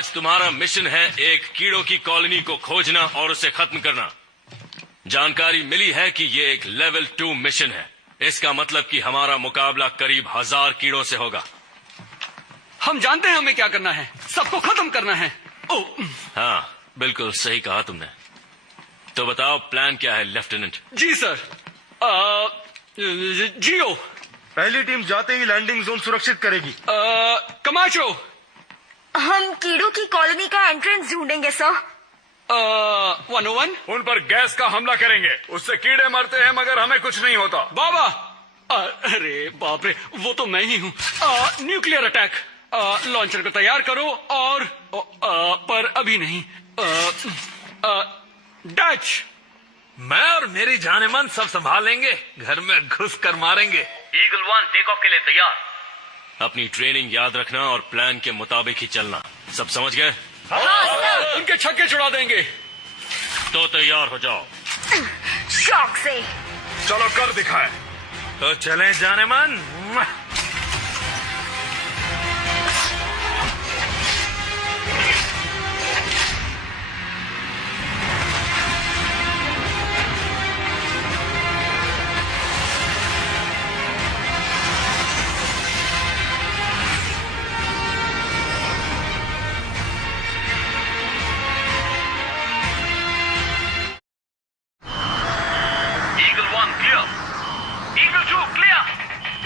आज तुम्हारा मिशन है एक कीड़ों की कॉलोनी को खोजना और उसे खत्म करना। जानकारी मिली है कि ये एक लेवल 2 मिशन है। इसका मतलब कि हमारा मुकाबला करीब 1000 कीड़ों से होगा। हम जानते हैं हमें क्या करना है, सबको खत्म करना है। हाँ, बिल्कुल सही कहा तुमने। तो बताओ प्लान क्या है लेफ्टिनेंट? जी सर। जियो, पहली टीम जाते ही लैंडिंग जोन सुरक्षित करेगी। कमाचो, हम कीड़ों की कॉलोनी का एंट्रेंस ढूंढेंगे सर। 101, उन पर गैस का हमला करेंगे, उससे कीड़े मरते हैं मगर हमें कुछ नहीं होता। बाबा, अरे बाप रे, वो तो मैं ही हूँ। न्यूक्लियर अटैक, लॉन्चर को तैयार करो और पर अभी नहीं। डच, मैं और मेरी जानेमन सब संभालेंगे, घर में घुस कर मारेंगे। ईगल 1 टेक ऑफ के लिए तैयार। अपनी ट्रेनिंग याद रखना और प्लान के मुताबिक ही चलना। सब समझ गए? उनके छक्के छुड़ा देंगे। तो तैयार हो जाओ। शौक से। चलो कर दिखाए। तो चलें Jaaneman.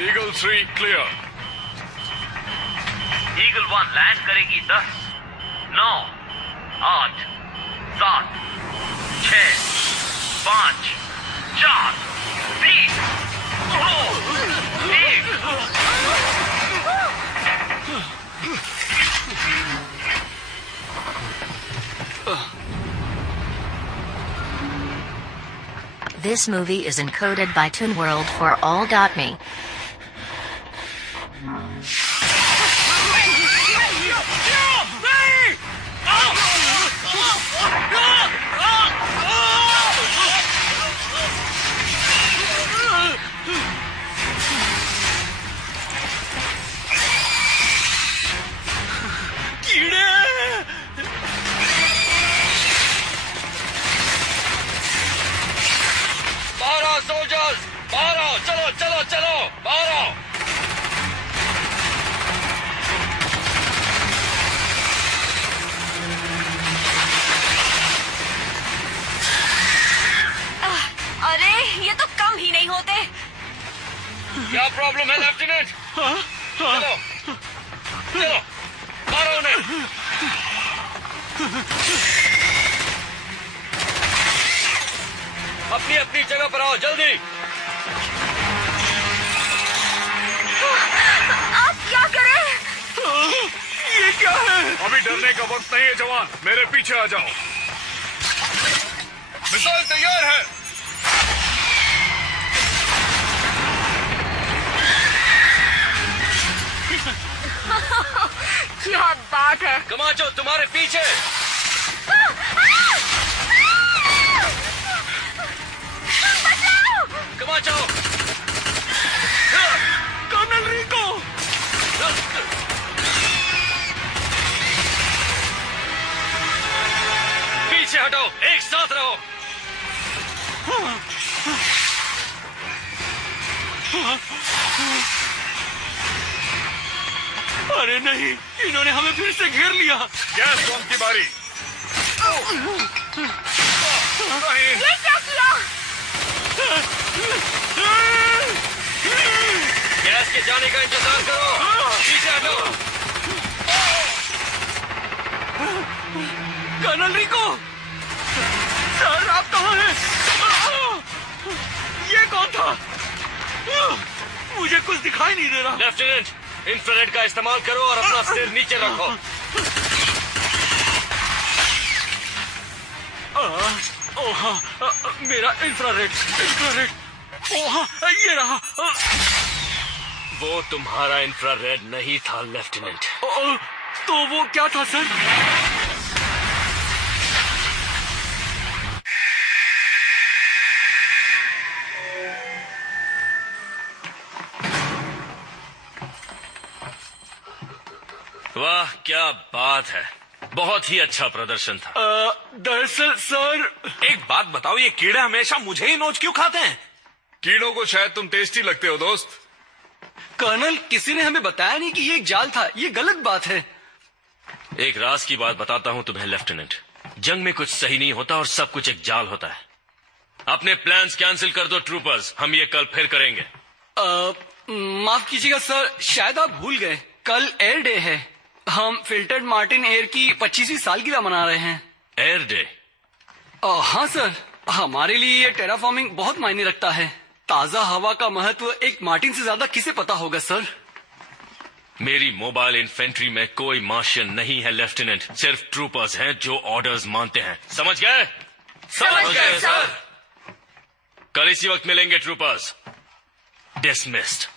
Eagle 3 clear. Eagle 1 land करेगी 10, 9, 8, 7, 6, 5, 4, 3, 2, 1। This movie is encoded by Toon World for all.me. Soldiers बाहर आओ, चलो चलो चलो बाहर आओ। अरे ये तो कम ही नहीं होते। क्या प्रॉब्लम है लेफ्टिनेंट? चलो चलो मारो उन्हें। अपनी अपनी जगह पर आओ जल्दी। आप क्या करें? ये क्या है? अभी डरने का वक्त नहीं है जवान, मेरे पीछे आ जाओ। मिसाइल तैयार है। क्या बात है। कमाचो तुम्हारे पीछे। कमाचो। कर्नल रिको। पीछे हटो, एक साथ रहो। अरे नहीं, इन्होंने हमें फिर से घेर लिया। गैस बम की बारी। ये क्या किया? गैस के जाने का इंतजार करो। पीछे हटो। कर्नल रिको, सर आप कहाँ हैं? ये कौन था? मुझे कुछ दिखाई नहीं दे रहा। लेफ्टिनेंट, इंफ्रारेड का इस्तेमाल करो और अपना सिर नीचे रखो। ओह, मेरा इंफ्रारेड। ओह, ये रहा। वो तुम्हारा इंफ्रारेड नहीं था लेफ्टिनेंट। तो वो क्या था सर? वाह क्या बात है। बहुत ही अच्छा प्रदर्शन था। दरअसल सर, एक बात बताओ, ये कीड़े हमेशा मुझे ही नोच क्यों खाते हैं? कीड़ों को शायद तुम टेस्टी लगते हो दोस्त। कर्नल, किसी ने हमें बताया नहीं कि ये एक जाल था। ये गलत बात है। एक राज की बात बताता हूं तुम्हें लेफ्टिनेंट। जंग में कुछ सही नहीं होता और सब कुछ एक जाल होता है। अपने प्लान्स कैंसिल कर दो ट्रूपर्स, हम ये कल फिर करेंगे। माफ कीजिएगा सर, शायद आप भूल गए, कल एयर डे है। हम फिल्टर्ड मार्टिन एयर की 25वीं सालगिरह मना रहे हैं। Air day? हाँ सर, हमारे लिए ये टेराफॉर्मिंग बहुत मायने रखता है। ताजा हवा का महत्व एक मार्टिन से ज्यादा किसे पता होगा सर? मेरी मोबाइल इन्फेंट्री में कोई मार्शियन नहीं है लेफ्टिनेंट, सिर्फ ट्रूपर्स हैं जो ऑर्डर्स मानते हैं। समझ गए? समझ गए सर। कल इसी वक्त मिलेंगे ट्रूपर्स। डिसमिस्ड।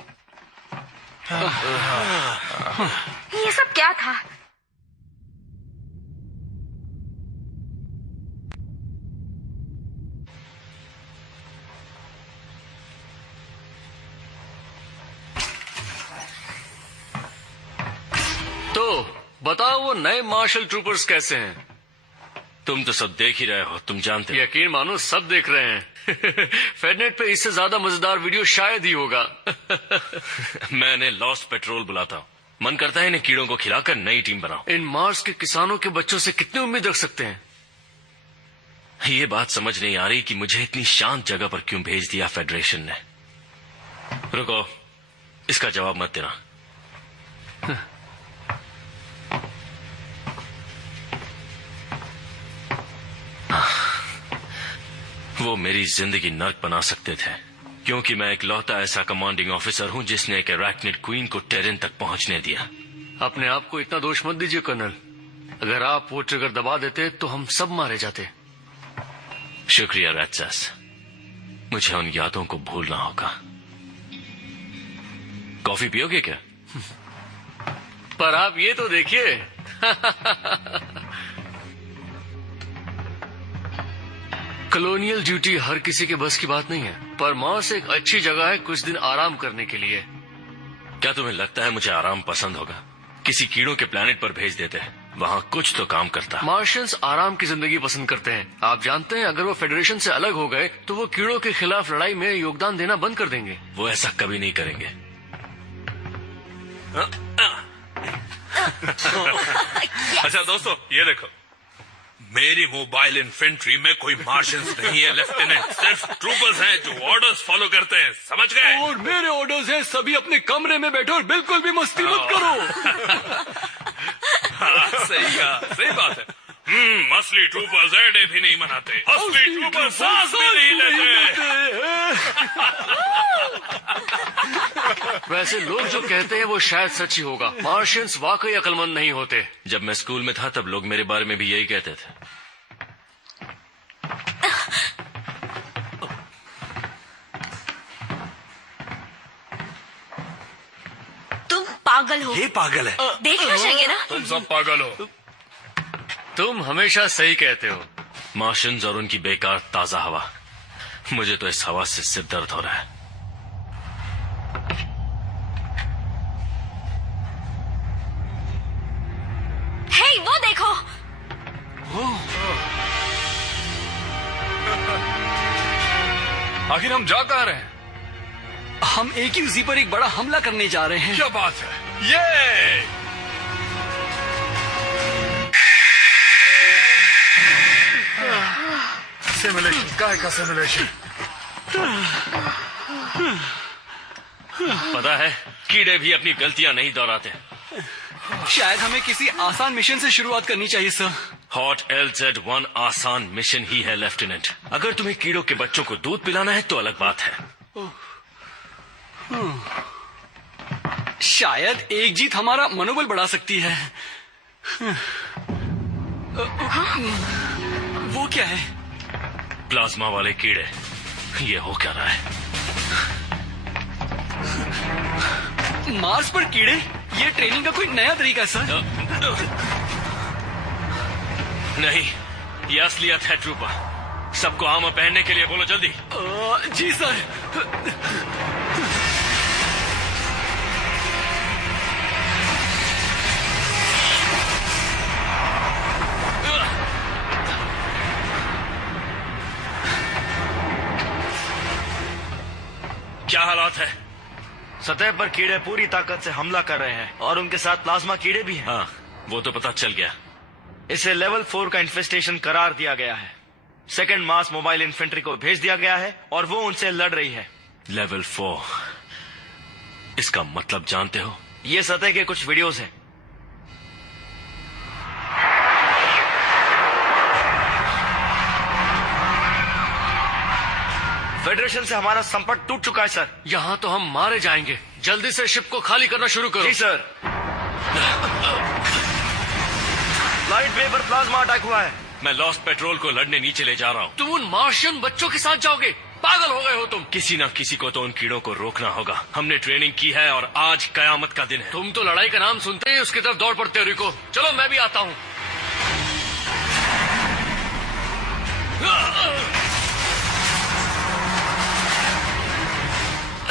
ये सब क्या था? तो बताओ वो नए मार्शल ट्रूपर्स कैसे हैं? तुम तो सब देख ही रहे हो, तुम जानते हो। यकीन मानो सब देख रहे हैं। फेडनेट पे इससे ज्यादा मजेदार वीडियो शायद ही होगा। मैंने लॉस्ट पेट्रोल बुलाता हूँ। मन करता है इन्हें कीड़ों को खिलाकर नई टीम बनाओ। इन मार्स के किसानों के बच्चों से कितनी उम्मीद रख सकते हैं? ये बात समझ नहीं आ रही कि मुझे इतनी शांत जगह पर क्यों भेज दिया फेडरेशन ने। रुको, इसका जवाब मत देना। वो मेरी जिंदगी नर्क बना सकते थे, क्योंकि मैं एक लौता ऐसा कमांडिंग ऑफिसर हूं जिसने एक एराक्निड क्वीन को टेरेन तक पहुंचने दिया। अपने आप को इतना दोष मत दीजिए कर्नल। अगर आप वो ट्रिगर दबा देते तो हम सब मारे जाते। शुक्रिया रैट्सस, मुझे उन यादों को भूलना होगा। कॉफी पियोगे क्या? पर आप ये तो देखिए। कॉलोनियल ड्यूटी हर किसी के बस की बात नहीं है, पर मार्स एक अच्छी जगह है कुछ दिन आराम करने के लिए। क्या तुम्हें लगता है मुझे आराम पसंद होगा? किसी कीड़ों के प्लेनेट पर भेज देते हैं, वहाँ कुछ तो काम करता। मार्शियंस आराम की जिंदगी पसंद करते हैं। आप जानते हैं, अगर वो फेडरेशन से अलग हो गए तो वो कीड़ों के खिलाफ लड़ाई में योगदान देना बंद कर देंगे। वो ऐसा कभी नहीं करेंगे। अच्छा दोस्तों, ये देखो, मेरी मोबाइल इन्फेंट्री में कोई मार्शियंस नहीं है लेफ्टिनेंट, सिर्फ ट्रूपर्स हैं जो ऑर्डर्स फॉलो करते हैं। समझ गए? और मेरे ऑर्डर्स हैं, सभी अपने कमरे में बैठो और बिल्कुल भी मस्ती मत करो। सही बात है। असली ट्रूपर्स एयर डे भी नहीं मनाते, असली ट्रूपर्स सांस भी नहीं लेते। वैसे लोग जो कहते हैं वो शायद सच ही होगा। मार्शियंस वाकई अक्लमंद नहीं होते। जब मैं स्कूल में था तब लोग मेरे बारे में भी यही कहते थे। तुम पागल हो। ये पागल है। देखना चाहिए ना। तुम सब पागल हो। तुम हमेशा सही कहते हो। मार्शियंस और उनकी बेकार ताजा हवा, मुझे तो इस हवा से सिर दर्द हो रहा है। हे, वो देखो। आखिर हम जा कहाँ रहे हैं? हम एक ही उसी पर एक बड़ा हमला करने जा रहे हैं। क्या बात है? ये सिमुलेशन, काय का सिमुलेशन? पता है, कीड़े भी अपनी गलतियां नहीं दोहराते। शायद हमें किसी आसान मिशन से शुरुआत करनी चाहिए सर। हॉट LZ-1 आसान मिशन ही है लेफ्टिनेंट। अगर तुम्हें कीड़ों के बच्चों को दूध पिलाना है तो अलग बात है। शायद एक जीत हमारा मनोबल बढ़ा सकती है। वो क्या है? प्लाज्मा वाले कीड़े। ये हो क्या रहा है? मार्स पर कीड़े? ये ट्रेनिंग का कोई नया तरीका है सर। नहीं, ये असलियत है ट्रूपर। सबको आर्मर पहनने के लिए बोलो जल्दी। जी सर। क्या हालात है? सतह पर कीड़े पूरी ताकत से हमला कर रहे हैं और उनके साथ प्लाज्मा कीड़े भी हैं। हाँ, वो तो पता चल गया। इसे लेवल 4 का इन्फेस्टेशन करार दिया गया है। सेकंड मास मोबाइल इन्फेंट्री को भेज दिया गया है और वो उनसे लड़ रही है। लेवल 4, इसका मतलब जानते हो? ये सतह के कुछ वीडियोस हैं। फेडरेशन से हमारा संपर्क टूट चुका है सर। यहाँ तो हम मारे जाएंगे। जल्दी से शिप को खाली करना शुरू करो। जी सर। लाइट वे पर प्लाज्मा अटैक हुआ है। मैं लॉस्ट पेट्रोल को लड़ने नीचे ले जा रहा हूँ। तुम उन मार्शियन बच्चों के साथ जाओगे? पागल हो गए हो तुम। किसी ना किसी को तो उन कीड़ों को रोकना होगा। हमने ट्रेनिंग की है और आज कयामत का दिन है। तुम तो लड़ाई का नाम सुनते ही उसकी तरफ दौड़ पड़ते हो रिको। चलो मैं भी आता हूँ।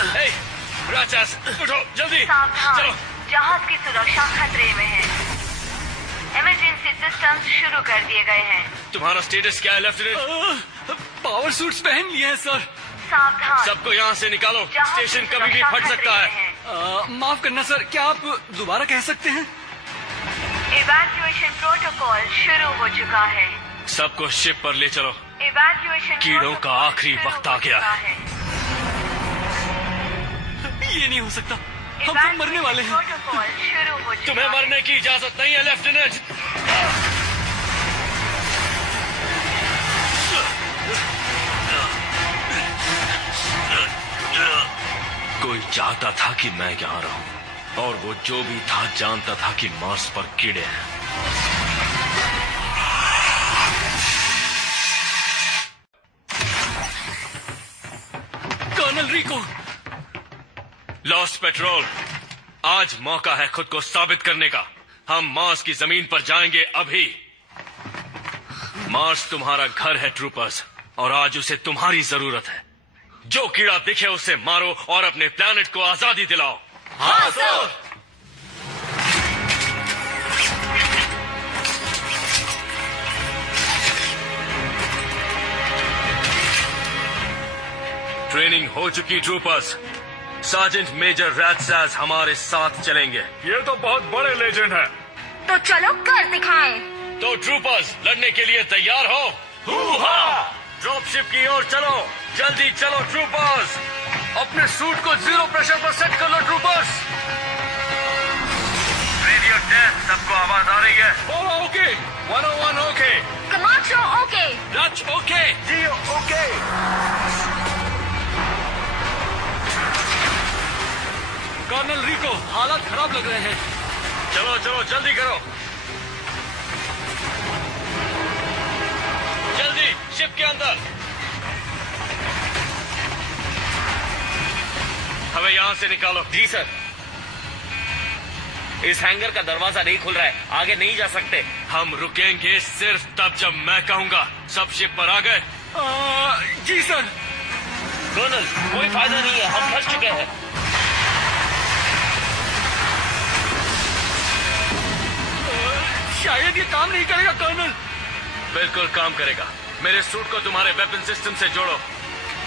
Hey, राक्षस, उठो जल्दी। सावधान, चलो। जहाज की सुरक्षा खतरे में है। इमरजेंसी सिस्टम्स शुरू कर दिए गए हैं। तुम्हारा स्टेटस क्या है लेफ्टिनेंट? पावर सूट्स पहन लिए हैं सर। सावधान, सबको यहाँ से निकालो। जहाज की स्टेशन कभी भी सुरक्षा फट खतरे सकता में है। माफ करना सर, क्या आप दोबारा कह सकते हैं? इवैक्यूएशन प्रोटोकॉल शुरू हो चुका है। सबको शिप पर ले चलो। इवैक्यूएशन कीड़ों का प्रोटोकॉल आखिरी शुरू वक्त हो आ गया चुका है। ये नहीं हो सकता। हम तो मरने वाले हैं। प्रोटोकॉल शुरू हो चुका तुम्हें है। मरने की इजाजत नहीं है लेफ्टिनेंट। कोई चाहता था कि मैं यहाँ रहूं और वो जो भी था जानता था कि मार्स पर कीड़े हैं। कर्नल रिको। लॉस्ट पेट्रोल, आज मौका है खुद को साबित करने का। हम मार्स की जमीन पर जाएंगे अभी। मार्स तुम्हारा घर है ट्रूपर्स, और आज उसे तुम्हारी जरूरत है। जो कीड़ा दिखे उसे मारो और अपने प्लैनेट को आजादी दिलाओ। हाँ सर। ट्रेनिंग हो चुकी ट्रूपर्स। सार्जेंट मेजर रैटसास हमारे साथ चलेंगे। ये तो बहुत बड़े लेजेंड है। तो चलो कर दिखाएं। तो ट्रूपर्स, लड़ने के लिए तैयार हो? ड्रॉप शिप की ओर चलो। जल्दी चलो ट्रूपर्स। अपने सूट को 0 प्रेशर पर सेट कर लो ट्रूपर्स। रेडियो टेस्ट, सबको आवाज आ रही है? Okay. 101 okay. Commando okay. Dutch okay. जी ओके। कर्नल रिको, हालात खराब लग रहे हैं। चलो चलो जल्दी करो। जल्दी शिप के अंदर। हमें यहाँ से निकालो। जी सर। इस हैंगर का दरवाजा नहीं खुल रहा है, आगे नहीं जा सकते। हम रुकेंगे सिर्फ तब जब मैं कहूंगा। सब शिप पर आ गए? जी सर। कर्नल, कोई फायदा नहीं है, हम फंस चुके हैं। शायद ये काम नहीं करेगा कर्नल। बिल्कुल काम करेगा। मेरे सूट को तुम्हारे वेपन सिस्टम से जोड़ो।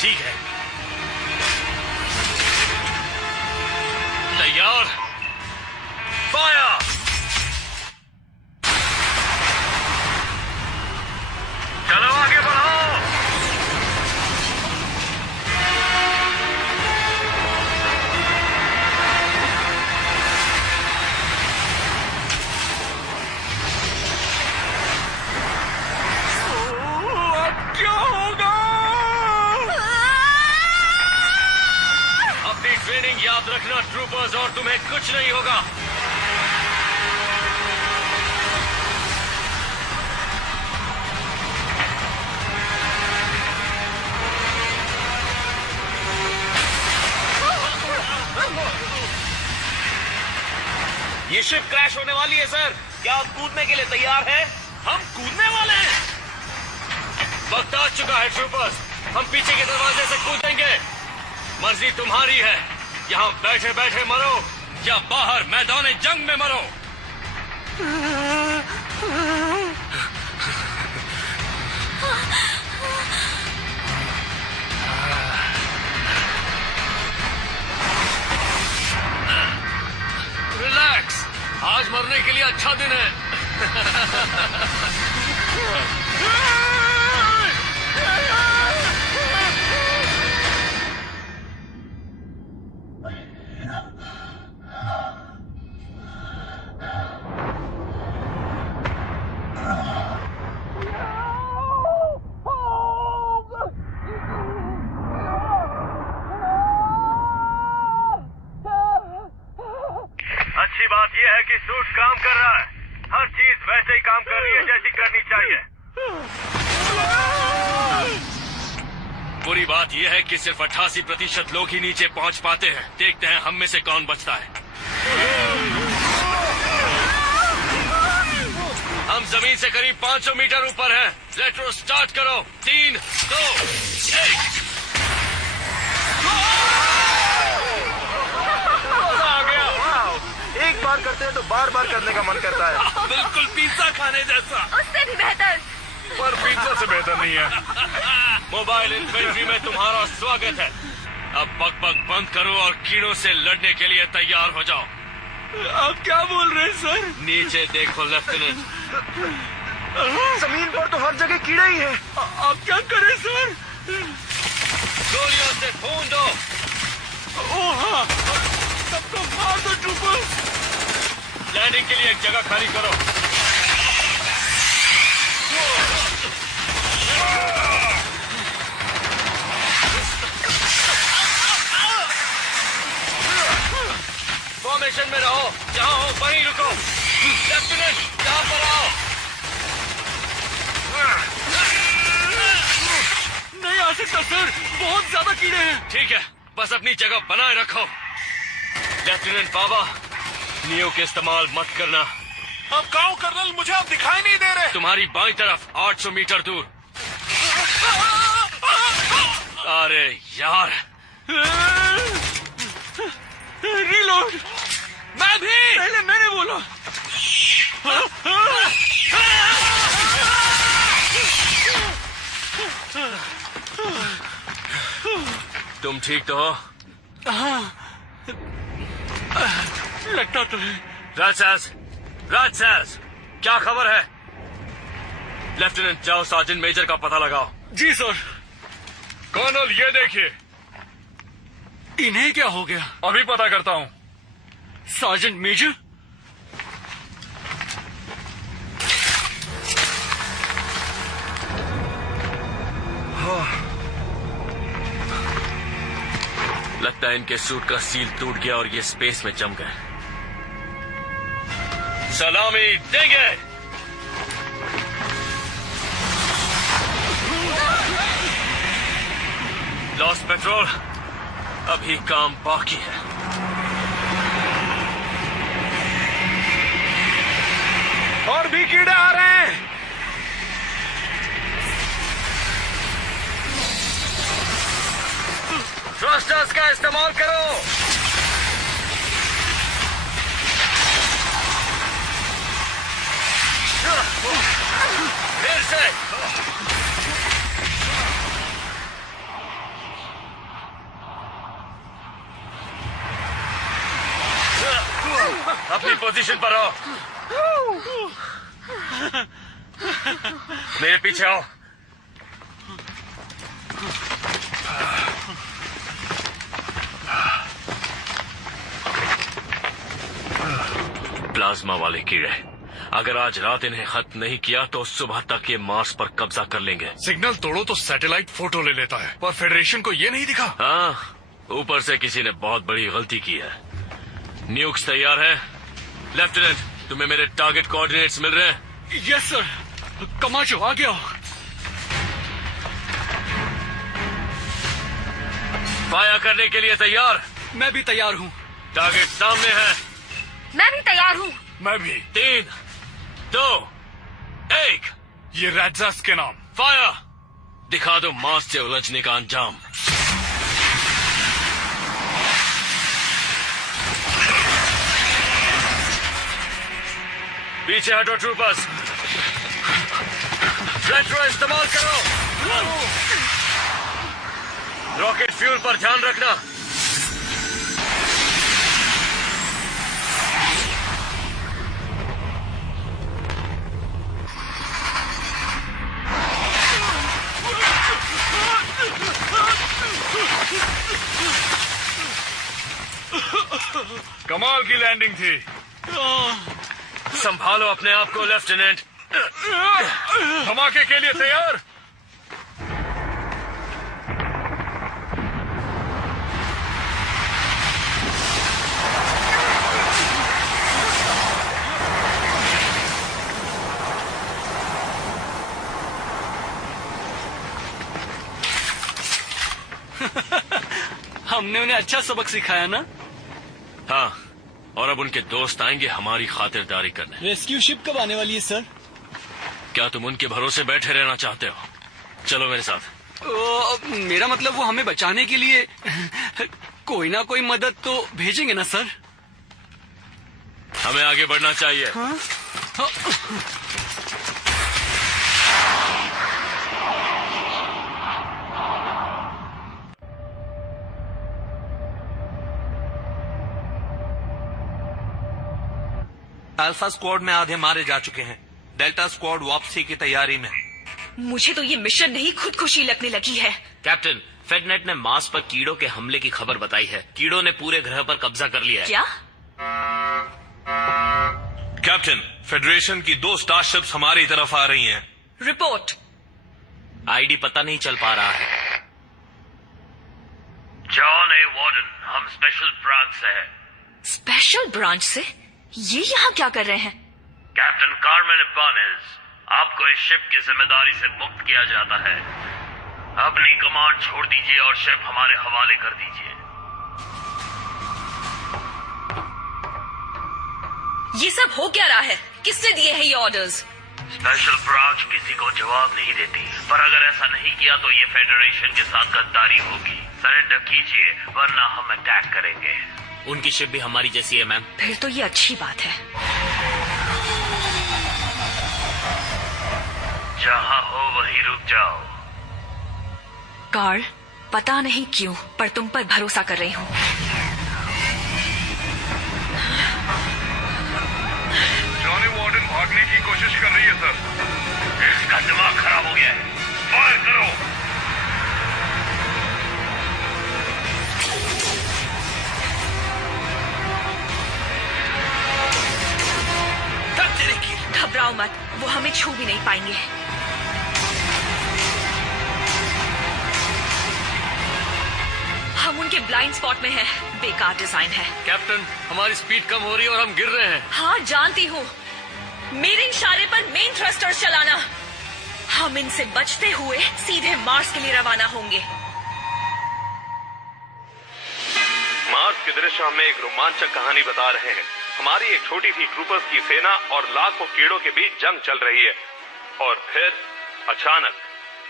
ठीक है। तैयार? फायर! चलो आगे बढ़ो। क्या होगा? अपनी ट्रेनिंग याद रखना ट्रूपर्स, और तुम्हें कुछ नहीं होगा। ये शिप क्रैश होने वाली है सर। क्या आप कूदने के लिए तैयार हैं? हम कूदने वाले हैं। वक्त आ चुका है ट्रूपर्स। हम पीछे के दरवाजे से कूदेंगे। मर्जी तुम्हारी है। यहाँ बैठे बैठे मरो या बाहर मैदान जंग में मरो। मरने के लिए अच्छा दिन है। अच्छी बात यह है कि सूट काम कर रहा है। हर चीज वैसे ही काम कर रही है जैसी करनी चाहिए। बुरी बात यह है कि सिर्फ 88% लोग ही नीचे पहुंच पाते हैं। देखते हैं हम में से कौन बचता है। हम जमीन से करीब 500 मीटर ऊपर हैं। रेट्रो स्टार्ट करो। 3, 2, 1। एक बार करते हैं तो बार बार करने का मन करता है। बिल्कुल पिज्जा खाने जैसा, उससे भी बेहतर। पर पिज्जा से बेहतर नहीं है। मोबाइल इन्फेंट्री में तुम्हारा स्वागत है। अब बक बंद करो और कीड़ों से लड़ने के लिए तैयार हो जाओ। आप क्या बोल रहे हैं सर? नीचे देखो लेफ्टिनेंट। जमीन पर तो हर जगह कीड़े ही हैं। आप क्या करें सर? गोलियों से खून दो। ओह हाँ, सबको मार दो ट्रूपर। लैंडिंग के लिए एक जगह खाली करो। फॉर्मेशन में रहो। जहां हो वहीं रुको। लेफ्टिनेंट यहां पर आओ। नहीं आ सकता सर, बहुत ज्यादा कीड़े हैं। ठीक है, बस अपनी जगह बनाए रखो। लेफ्टिनेंट बाबा, नियो के इस्तेमाल मत करना। अब गाँव कर्नल, मुझे आप दिखाई नहीं दे रहे। तुम्हारी बाईं तरफ 800 मीटर दूर। अरे यार, रीलोड। मैं भी। पहले मैंने बोला। तुम ठीक तो हो? लगता तो है। राजसास, क्या खबर है? लेफ्टिनेंट जाओ सार्जेंट मेजर का पता लगाओ। जी सर। कर्नल ये देखिए। इन्हें क्या हो गया? अभी पता करता हूँ। Sergeant major? लगता है इनके सूट का सील टूट गया और ये स्पेस में जम गए। सलामी देंगे। लॉस्ट पेट्रोल, अभी काम बाकी है। और भी कीड़े आ रहे हैं। थ्रस्टर्स का इस्तेमाल करो। फिर से। अपनी पोजीशन पर आओ। मेरे पीछे आओ। प्लाज्मा वाले कीड़े, अगर आज रात इन्हें खत्म नहीं किया तो सुबह तक ये मार्स पर कब्जा कर लेंगे। सिग्नल तोड़ो तो सैटेलाइट फोटो ले लेता है, पर फेडरेशन को ये नहीं दिखा। हाँ, ऊपर से किसी ने बहुत बड़ी गलती की है। न्यूक्स तैयार है? लेफ्टिनेंट, तुम्हें मेरे टारगेट कोऑर्डिनेट्स मिल रहे हैं? Yes sir. कमाचो आ गया। फायर करने के लिए तैयार? मैं भी तैयार हूँ। टारगेट सामने है। मैं भी तैयार हूँ। मैं भी। 3, 2, 1। ये रैजास के नाम। फायर। दिखा दो मार्स से उलझने का अंजाम। पीछे हटो ट्रूपर्स। रेट्रो इस्तेमाल करो। रॉकेट फ्यूल पर ध्यान रखना। कमाल की लैंडिंग थी। संभालो अपने आप को लेफ्टिनेंट। धमाके के लिए तैयार। हमने उन्हें अच्छा सबक सिखाया ना? हाँ, और अब उनके दोस्त आएंगे हमारी खातिरदारी करने। रेस्क्यू शिप कब आने वाली है सर? क्या तुम उनके भरोसे बैठे रहना चाहते हो? चलो मेरे साथ। मेरा मतलब वो हमें बचाने के लिए कोई ना कोई मदद तो भेजेंगे ना सर? हमें आगे बढ़ना चाहिए। हाँ? अल्फा स्क्वाड में आधे मारे जा चुके हैं। डेल्टा स्क्वाड वापसी की तैयारी में। मुझे तो ये मिशन नहीं खुदकुशी लगने लगी है। कैप्टन, फेडनेट ने मार्स पर कीड़ों के हमले की खबर बताई है। कीड़ों ने पूरे ग्रह पर कब्जा कर लिया है। क्या? कैप्टन, फेडरेशन की 2 स्टारशिप्स हमारी तरफ आ रही हैं। रिपोर्ट। आईडी पता नहीं चल पा रहा है। जॉन ए वार्डन, हम स्पेशल ब्रांच से हैं। स्पेशल ब्रांच से? ये यहाँ क्या कर रहे हैं? कैप्टन कार्मेन इबानेज, आपको इस शिप की जिम्मेदारी से मुक्त किया जाता है। अपनी कमांड छोड़ दीजिए और शिप हमारे हवाले कर दीजिए। ये सब हो क्या रहा है? किसने दिए हैं ये ऑर्डर्स? स्पेशल ब्रांच किसी को जवाब नहीं देती, पर अगर ऐसा नहीं किया तो ये फेडरेशन के साथ गद्दारी होगी। सरेंडर कीजिए वरना हम अटैक करेंगे। उनकी शिप भी हमारी जैसी है मैम। फिर तो ये अच्छी बात है। जहाँ हो वहीं रुक जाओ। कार्ल, पता नहीं क्यों पर तुम पर भरोसा कर रही हूँ। जॉनी वार्डन भागने की कोशिश कर रही है सर। इसका दिमाग खराब हो गया है। फायर करो। घबराओ मत, वो हमें छू भी नहीं पाएंगे। हम उनके ब्लाइंड स्पॉट में हैं। बेकार डिजाइन है। कैप्टन, हमारी स्पीड कम हो रही है और हम गिर रहे हैं। हाँ जानती हूँ। मेरे इशारे पर मेन थ्रस्टर्स चलाना। हम इनसे बचते हुए सीधे मार्स के लिए रवाना होंगे। मार्स के दृश्य हमें एक रोमांचक कहानी बता रहे हैं। हमारी एक छोटी सी ट्रूपर्स की सेना और लाखों कीड़ों के बीच जंग चल रही है और फिर अचानक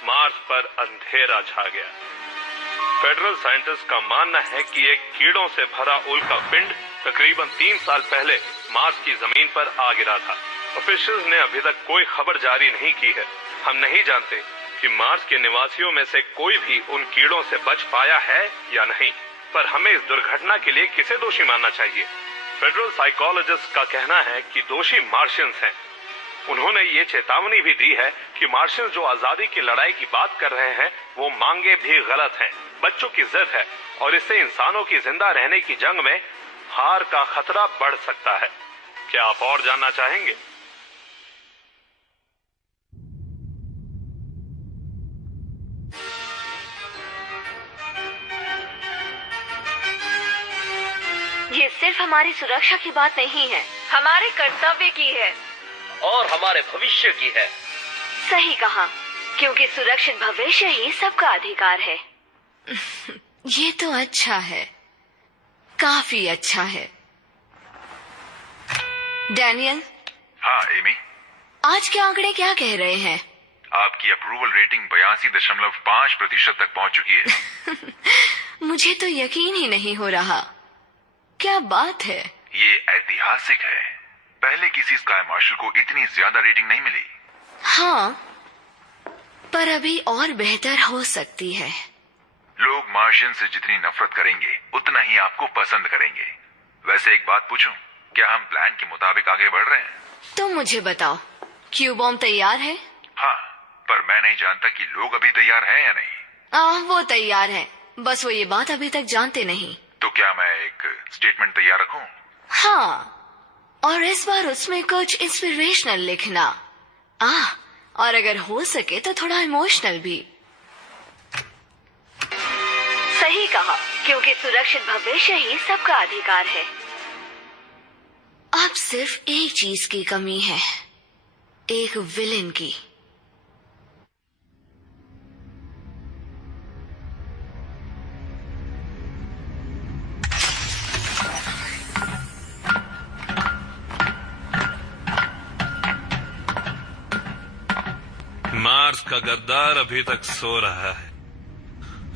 मार्स पर अंधेरा छा गया। फेडरल साइंटिस्ट का मानना है कि एक कीड़ों से भरा उल्का पिंड तकरीबन 3 साल पहले मार्स की जमीन पर आ गिरा था। ऑफिशियल्स ने अभी तक कोई खबर जारी नहीं की है। हम नहीं जानते कि मार्स के निवासियों में से कोई भी उन कीड़ों से बच पाया है या नहीं, पर हमें इस दुर्घटना के लिए किसे दोषी मानना चाहिए? फेडरल साइकोलॉजिस्ट का कहना है कि दोषी मार्शियंस हैं। उन्होंने ये चेतावनी भी दी है कि मार्शियंस जो आजादी की लड़ाई की बात कर रहे हैं वो मांगे भी गलत हैं। बच्चों की जिद है और इससे इंसानों की जिंदा रहने की जंग में हार का खतरा बढ़ सकता है। क्या आप और जानना चाहेंगे? ये सिर्फ हमारी सुरक्षा की बात नहीं है, हमारे कर्तव्य की है और हमारे भविष्य की है। सही कहा, क्योंकि सुरक्षित भविष्य ही सबका अधिकार है। ये तो अच्छा है, काफी अच्छा है। डैनियल। हाँ एमी। आज के आंकड़े क्या कह रहे हैं? आपकी अप्रूवल रेटिंग 82.5% तक पहुंच चुकी है। मुझे तो यकीन ही नहीं हो रहा। क्या बात है? ये ऐतिहासिक है। पहले किसी स्काई मार्शल को इतनी ज्यादा रेटिंग नहीं मिली। हाँ, पर अभी और बेहतर हो सकती है। लोग मार्शियन से जितनी नफरत करेंगे उतना ही आपको पसंद करेंगे। वैसे एक बात पूछूं, क्या हम प्लान के मुताबिक आगे बढ़ रहे हैं? तुम मुझे बताओ, क्यू बॉम्ब तैयार है? हाँ, पर मैं नहीं जानता कि लोग अभी तैयार हैं या नहीं। वो तैयार है, बस वो ये बात अभी तक जानते नहीं। तो क्या मैं एक स्टेटमेंट तैयार रखूं? हाँ, और इस बार उसमें कुछ इंस्पिरेशनल लिखना। और अगर हो सके तो थोड़ा इमोशनल भी। सही कहा, क्योंकि सुरक्षित भविष्य ही सबका अधिकार है। अब सिर्फ एक चीज की कमी है, एक विलेन की। मार्स का गद्दार अभी तक सो रहा है,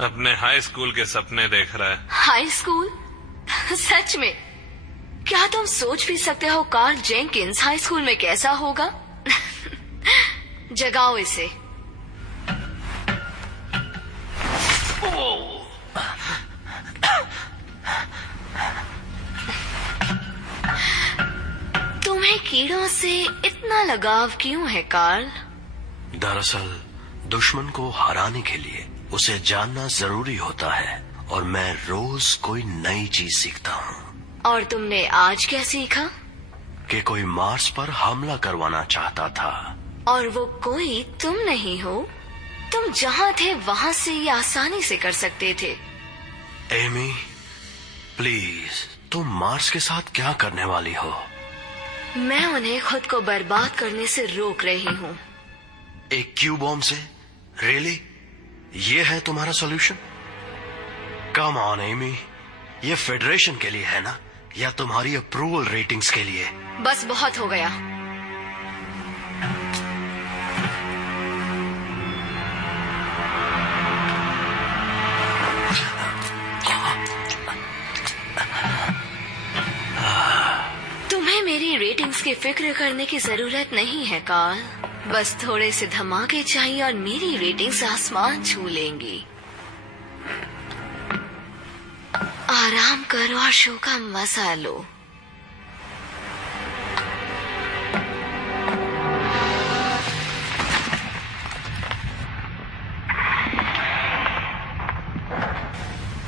अपने हाई स्कूल के सपने देख रहा है। High school? सच में? क्या तुम सोच भी सकते हो कार्ल जेंकिंस हाई स्कूल में कैसा होगा? जगाओ इसे। तुम्हें कीड़ों से इतना लगाव क्यों है कार्ल? दरअसल दुश्मन को हराने के लिए उसे जानना जरूरी होता है, और मैं रोज कोई नई चीज सीखता हूँ। और तुमने आज क्या सीखा? कि कोई मार्स पर हमला करवाना चाहता था। और वो कोई तुम नहीं हो। तुम जहाँ थे वहाँ से ये आसानी से कर सकते थे। एमी, प्लीज, तुम मार्स के साथ क्या करने वाली हो? मैं उन्हें खुद को बर्बाद करने से रोक रही हूँ। एक क्यू बॉम्ब से? रियली? ये है तुम्हारा सॉल्यूशन? कम ऑन एमी, ये फेडरेशन के लिए है ना, या तुम्हारी अप्रूवल रेटिंग्स के लिए? बस बहुत हो गया। तुम्हें मेरी रेटिंग्स की फिक्र करने की जरूरत नहीं है कार्ल। बस थोड़े से धमाके चाहिए और मेरी रेटिंग्स आसमान छू लेंगी। आराम करो और शो का मजा लो।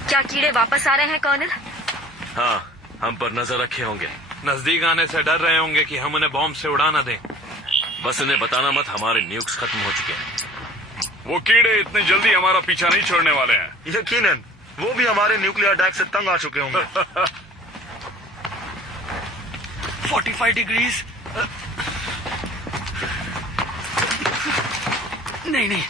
क्या कीड़े वापस आ रहे हैं कर्नल? हाँ, हम पर नजर रखे होंगे। नजदीक आने से डर रहे होंगे कि हम उन्हें बॉम्ब से उड़ा न दें। बस उन्हें बताना मत, हमारे न्यूक्स खत्म हो चुके हैं। वो कीड़े इतनी जल्दी हमारा पीछा नहीं छोड़ने वाले हैं। यकीनन वो भी हमारे न्यूक्लियर अटैक से तंग आ चुके होंगे। 45 डिग्रीज। नहीं।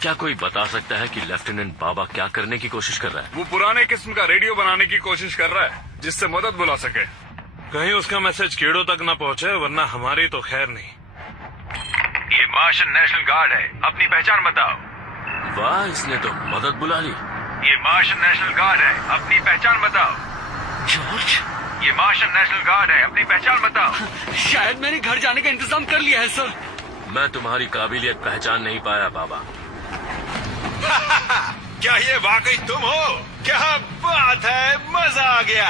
क्या कोई बता सकता है कि लेफ्टिनेंट बाबा क्या करने की कोशिश कर रहा है? वो पुराने किस्म का रेडियो बनाने की कोशिश कर रहा है, जिससे मदद बुला सके। कहीं उसका मैसेज कीड़ों तक न पहुंचे, वरना हमारी तो खैर नहीं। ये मार्शन नेशनल गार्ड है, अपनी पहचान बताओ। वाह, इसने तो मदद बुला ली। ये मार्शन नेशनल गार्ड है, अपनी पहचान बताओ। जॉर्ज, ये मार्शन नेशनल गार्ड है, अपनी पहचान बताओ। शायद मैंने घर जाने का इंतजाम कर लिया है सर। मैं तुम्हारी काबिलियत पहचान नहीं पाया बाबा। क्या ये वाकई तुम हो? क्या बात है, मजा आ गया।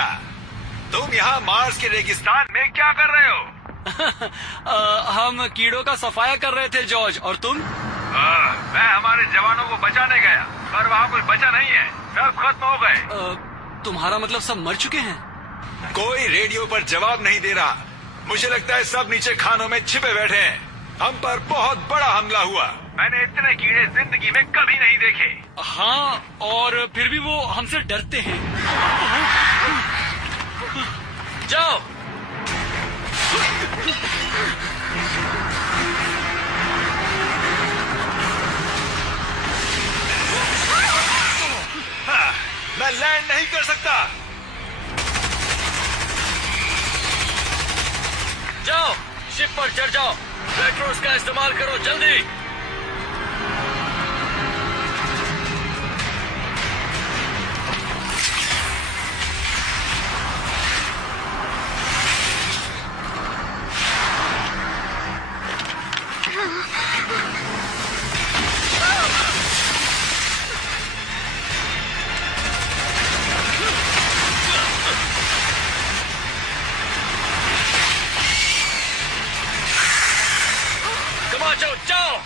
तुम यहाँ मार्स के रेगिस्तान में क्या कर रहे हो? हम कीड़ों का सफाया कर रहे थे जॉर्ज, और तुम? मैं हमारे जवानों को बचाने गया, पर वहाँ कोई बचा नहीं है, सब खत्म हो गए। तुम्हारा मतलब सब मर चुके हैं? कोई रेडियो पर जवाब नहीं दे रहा। मुझे लगता है सब नीचे खानों में छिपे बैठे हैं। हम पर बहुत बड़ा हमला हुआ। मैंने इतने कीड़े जिंदगी में कभी नहीं देखे। हाँ, और फिर भी वो हमसे डरते हैं। जाओ। मैं लैंड नहीं कर सकता। जाओ, शिप पर चढ़ जाओ। पेट्रोल्स का इस्तेमाल करो, जल्दी। जाओ, जाओ।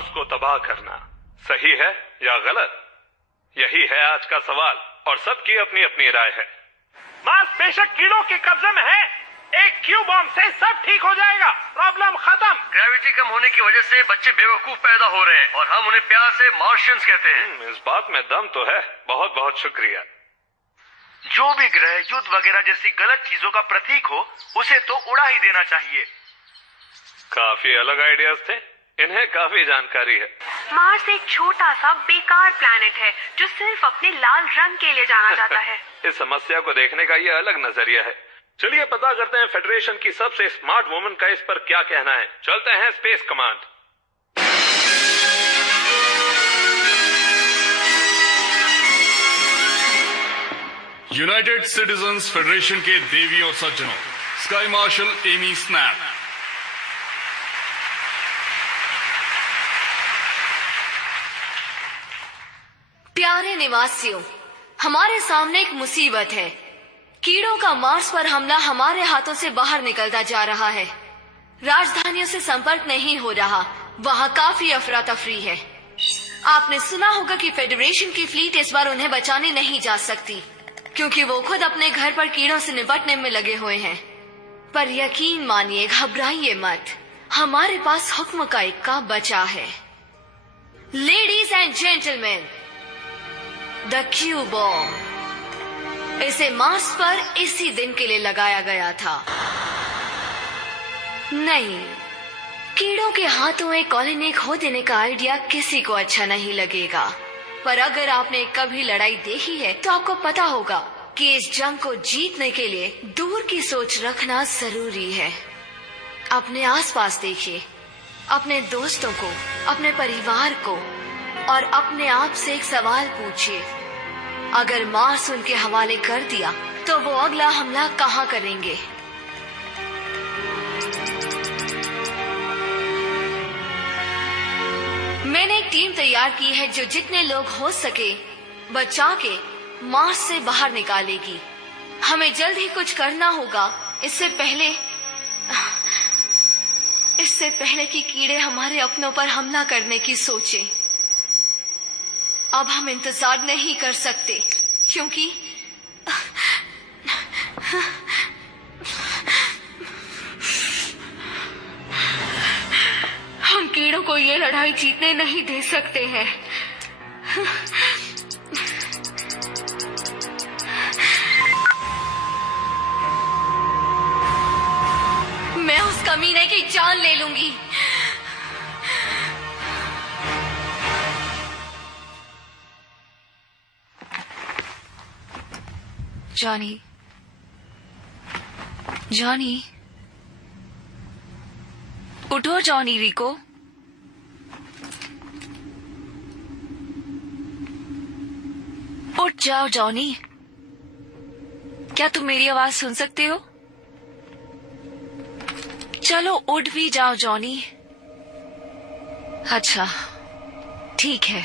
मार्स को तबाह करना सही है या गलत? यही है आज का सवाल और सबकी अपनी अपनी राय है। मार्स बेशक कीड़ों के कब्जे में है, एक क्यू बॉम्ब से सब ठीक हो जाएगा, प्रॉब्लम खत्म। ग्रेविटी कम होने की वजह से बच्चे बेवकूफ पैदा हो रहे हैं और हम उन्हें प्यार से मार्शियंस कहते हैं। इस बात में दम तो है। बहुत बहुत शुक्रिया। जो भी ग्रह युद्ध वगैरह जैसी गलत चीजों का प्रतीक हो उसे तो उड़ा ही देना चाहिए। काफी अलग आइडियाज थे, इन्हें काफी जानकारी है। मार्स एक छोटा सा बेकार प्लैनेट है जो सिर्फ अपने लाल रंग के लिए जाना जाता है। इस समस्या को देखने का ये अलग नजरिया है। चलिए पता करते हैं फेडरेशन की सबसे स्मार्ट वुमन का इस पर क्या कहना है। चलते हैं space command. United citizens federation के देवी और सज्जनों, स्काई मार्शल एमी स्नैप। प्यारे निवासियों, हमारे सामने एक मुसीबत है। कीड़ों का मार्स पर हमला हमारे हाथों से बाहर निकलता जा रहा है। राजधानियों से संपर्क नहीं हो रहा, वहाँ काफी अफरा तफरी है। आपने सुना होगा कि फेडरेशन की फ्लीट इस बार उन्हें बचाने नहीं जा सकती क्योंकि वो खुद अपने घर पर कीड़ों से निपटने में लगे हुए हैं। पर यकीन मानिए, घबराइए मत, हमारे पास हुक्म का इक्का बचा है। Ladies and gentleman, the Q bomb. इसे मार्स पर इसी दिन के लिए लगाया गया था। नहीं, कीड़ों के हाथों एक कॉलोनी खो देने का आइडिया किसी को अच्छा नहीं लगेगा। पर अगर आपने कभी लड़ाई देखी है तो आपको पता होगा कि इस जंग को जीतने के लिए दूर की सोच रखना जरूरी है। अपने आसपास देखिए, अपने दोस्तों को, अपने परिवार को और अपने आप से एक सवाल पूछिए, अगर मार्स उनके हवाले कर दिया तो वो अगला हमला कहाँ करेंगे? मैंने एक टीम तैयार की है जो जितने लोग हो सके बचा के मार्स से बाहर निकालेगी। हमें जल्द ही कुछ करना होगा, इससे पहले कि कीड़े हमारे अपनों पर हमला करने की सोचें। अब हम इंतजार नहीं कर सकते क्योंकि हम कीड़ों को ये लड़ाई जीतने नहीं दे सकते हैं। मैं उस कमीने की जान ले लूंगी। जॉनी, जॉनी, उठो जॉनी। रिको, उठ जाओ जॉनी। क्या तुम मेरी आवाज सुन सकते हो? चलो उठ भी जाओ जॉनी। अच्छा, ठीक है।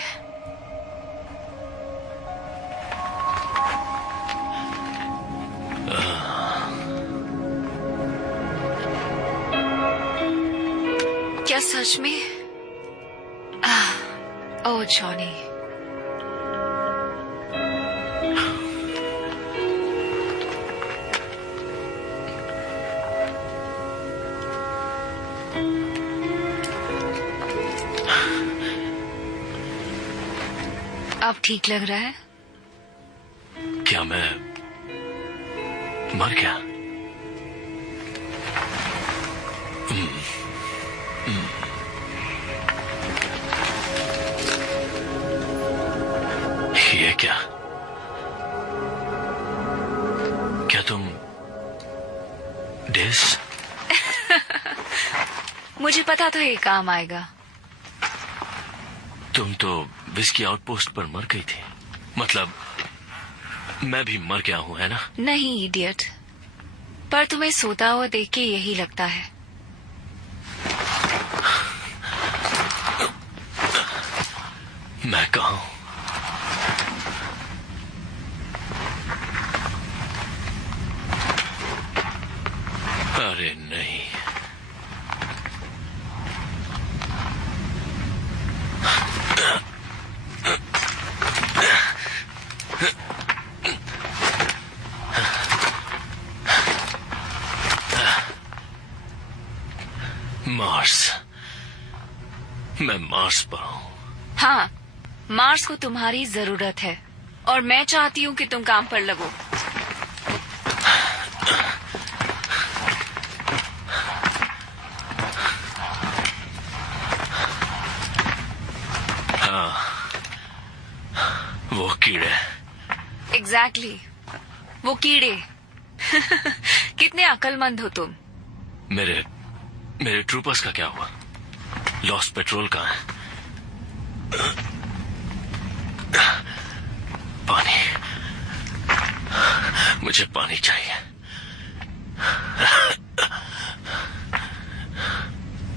क्या सच में? ओह जॉनी, अब ठीक लग रहा है? क्या मैं मर गया? ये क्या तुम डेस? मुझे पता था ये काम आएगा। तुम तो विस्की आउटपोस्ट पर मर गई थी। मतलब मैं भी मर गया हूं, है ना? नहीं इडियट, पर तुम्हें सोता हुआ देख के यही लगता है। मैं कहाँ हूं? अरे नहीं, मार्स। मैं मार्स पर हूँ। हाँ, मार्स को तुम्हारी जरूरत है और मैं चाहती हूँ कि तुम काम पर लगो। हाँ, वो कीड़े। एग्जैक्टली, वो कीड़े। कितने अक्लमंद हो तुम। मेरे ट्रूपर्स का क्या हुआ? लॉस्ट पेट्रोल कहाँ है? पानी, मुझे पानी चाहिए।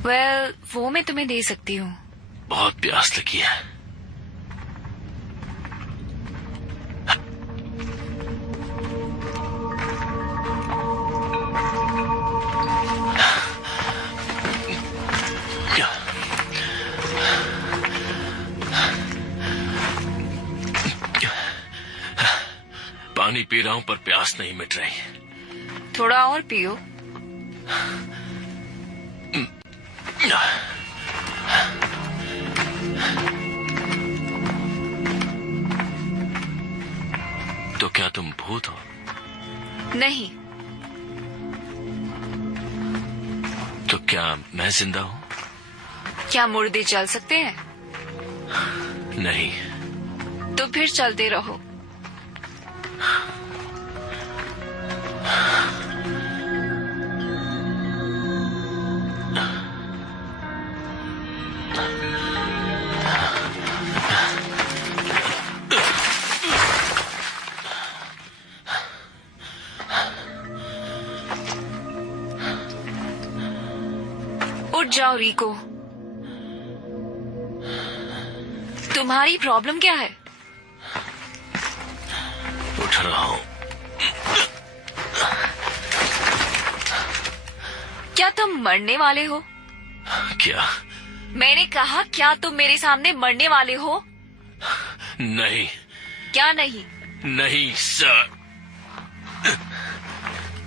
वेल, वो मैं तुम्हें दे सकती हूँ। बहुत प्यास लगी है। पानी पी रहा हूं पर प्यास नहीं मिट रही। थोड़ा और पियो। तो क्या तुम भूत हो? नहीं। तो क्या मैं जिंदा हूं? क्या मुर्दे चल सकते हैं? नहीं। तो फिर चलते रहो। उठ जाओ रिको। तुम्हारी प्रॉब्लम क्या है? उठ रहा हूं। क्या तुम मरने वाले हो? क्या? मैंने कहा क्या तुम मेरे सामने मरने वाले हो? नहीं। क्या नहीं? नहीं सर।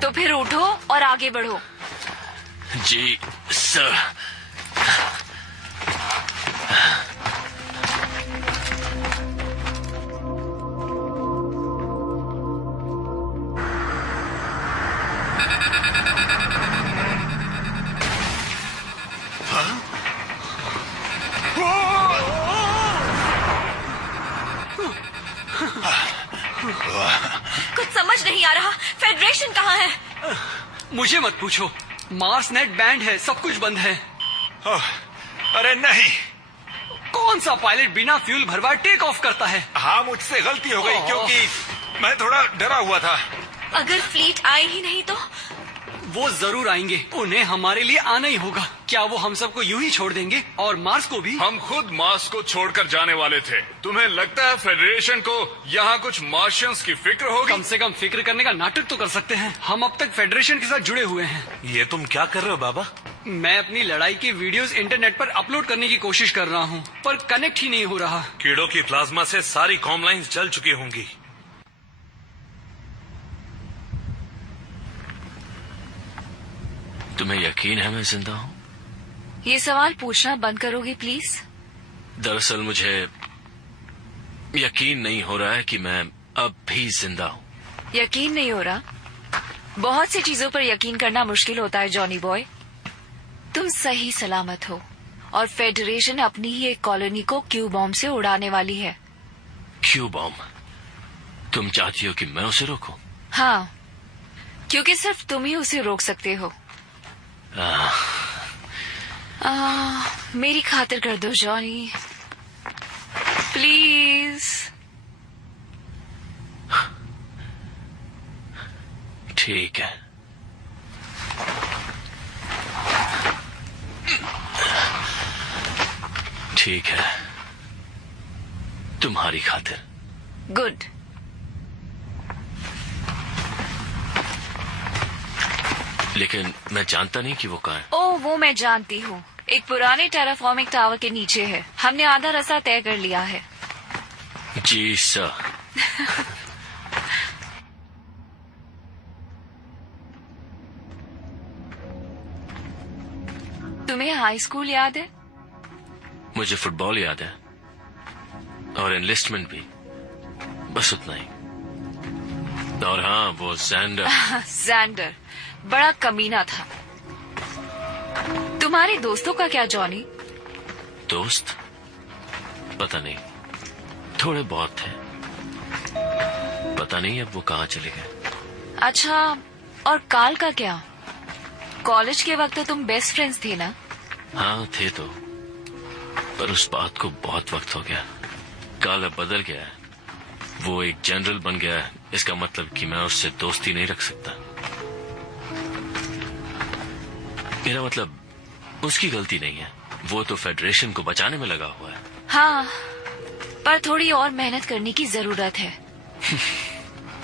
तो फिर उठो और आगे बढ़ो। जी सर। कुछ समझ नहीं आ रहा। फेडरेशन कहाँ है? मुझे मत पूछो। मार्स नेट बैंड है, सब कुछ बंद है। अरे नहीं। कौन सा पायलट बिना फ्यूल भरवाए टेक ऑफ करता है? हाँ, मुझसे गलती हो गई क्योंकि मैं थोड़ा डरा हुआ था। अगर फ्लीट आए ही नहीं तो? वो जरूर आएंगे। उन्हें हमारे लिए आना ही होगा। क्या वो हम सबको यूं ही छोड़ देंगे? और मार्स को भी? हम खुद मार्स को छोड़कर जाने वाले थे। तुम्हें लगता है फेडरेशन को यहाँ कुछ मार्शियंस की फिक्र होगी? कम से कम फिक्र करने का नाटक तो कर सकते हैं। हम अब तक फेडरेशन के साथ जुड़े हुए हैं। ये तुम क्या कर रहे हो बाबा? मैं अपनी लड़ाई की वीडियोस इंटरनेट पर अपलोड करने की कोशिश कर रहा हूँ, पर कनेक्ट ही नहीं हो रहा। कीड़ों की प्लाज्मा से सारी कॉम लाइन्स जल चुकी होंगी। तुम्हें यकीन है मैं जिंदा हूं? ये सवाल पूछना बंद करोगे प्लीज? दरअसल मुझे यकीन नहीं हो रहा है कि मैं अब भी जिंदा हूं। यकीन नहीं हो रहा? बहुत सी चीजों पर यकीन करना मुश्किल होता है जॉनी बॉय। तुम सही सलामत हो और फेडरेशन अपनी ही एक कॉलोनी को क्यू बॉम्ब से उड़ाने वाली है। Q bomb? तुम चाहती हो कि मैं उसे रोकूं? हाँ, क्योंकि सिर्फ तुम ही उसे रोक सकते हो। मेरी खातिर कर दो जॉनी, प्लीज। ठीक है। ठीक है, तुम्हारी खातिर। गुड। लेकिन मैं जानता नहीं कि वो कहाँ है। ओह, वो मैं जानती हूँ। एक पुराने टेराफॉर्मिक टावर के नीचे है। हमने आधा रास्ता तय कर लिया है। जी सर। तुम्हें हाई स्कूल याद है? मुझे फुटबॉल याद है और एनलिस्टमेंट भी, बस उतना ही। और हाँ, वो जैंडर। जैंडर बड़ा कमीना था। तुम्हारे दोस्तों का क्या जॉनी? दोस्त? पता नहीं, थोड़े बहुत थे, पता नहीं अब वो कहाँ चले गए। अच्छा, और काल का क्या? कॉलेज के वक्त तो तुम बेस्ट फ्रेंड्स थे ना? हाँ थे तो, पर उस बात को बहुत वक्त हो गया। काल अब बदल गया है, वो एक जनरल बन गया है। इसका मतलब कि मैं उससे दोस्ती नहीं रख सकता। मेरा मतलब उसकी गलती नहीं है, वो तो फेडरेशन को बचाने में लगा हुआ है। हाँ, पर थोड़ी और मेहनत करने की जरूरत है।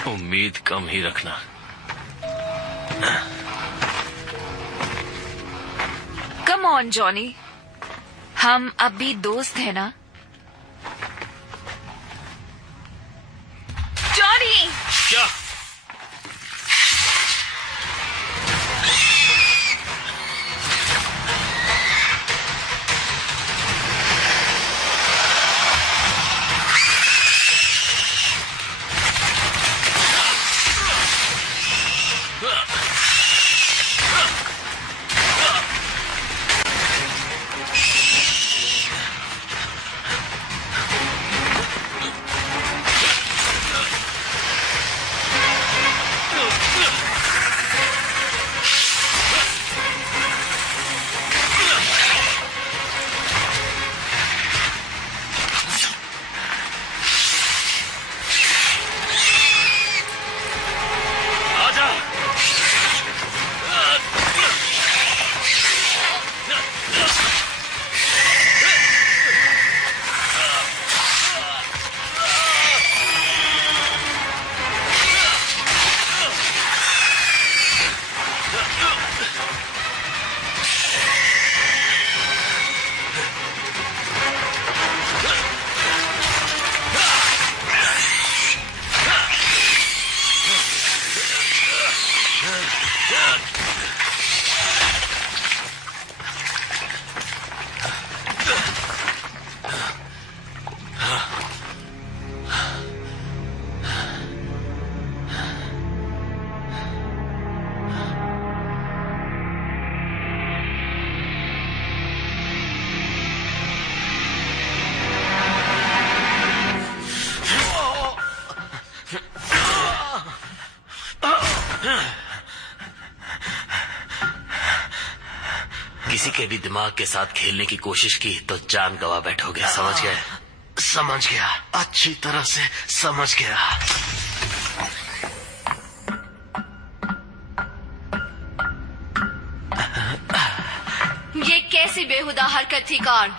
उम्मीद कम ही रखना। कम ऑन जॉनी, हम अब भी दोस्त हैं ना? जॉनी! क्या? किसी के भी दिमाग के साथ खेलने की कोशिश की तो जान गवा बैठोगे, समझ गए? समझ गया, अच्छी तरह से समझ गया। ये कैसी बेहुदा हरकत थी कार्ल?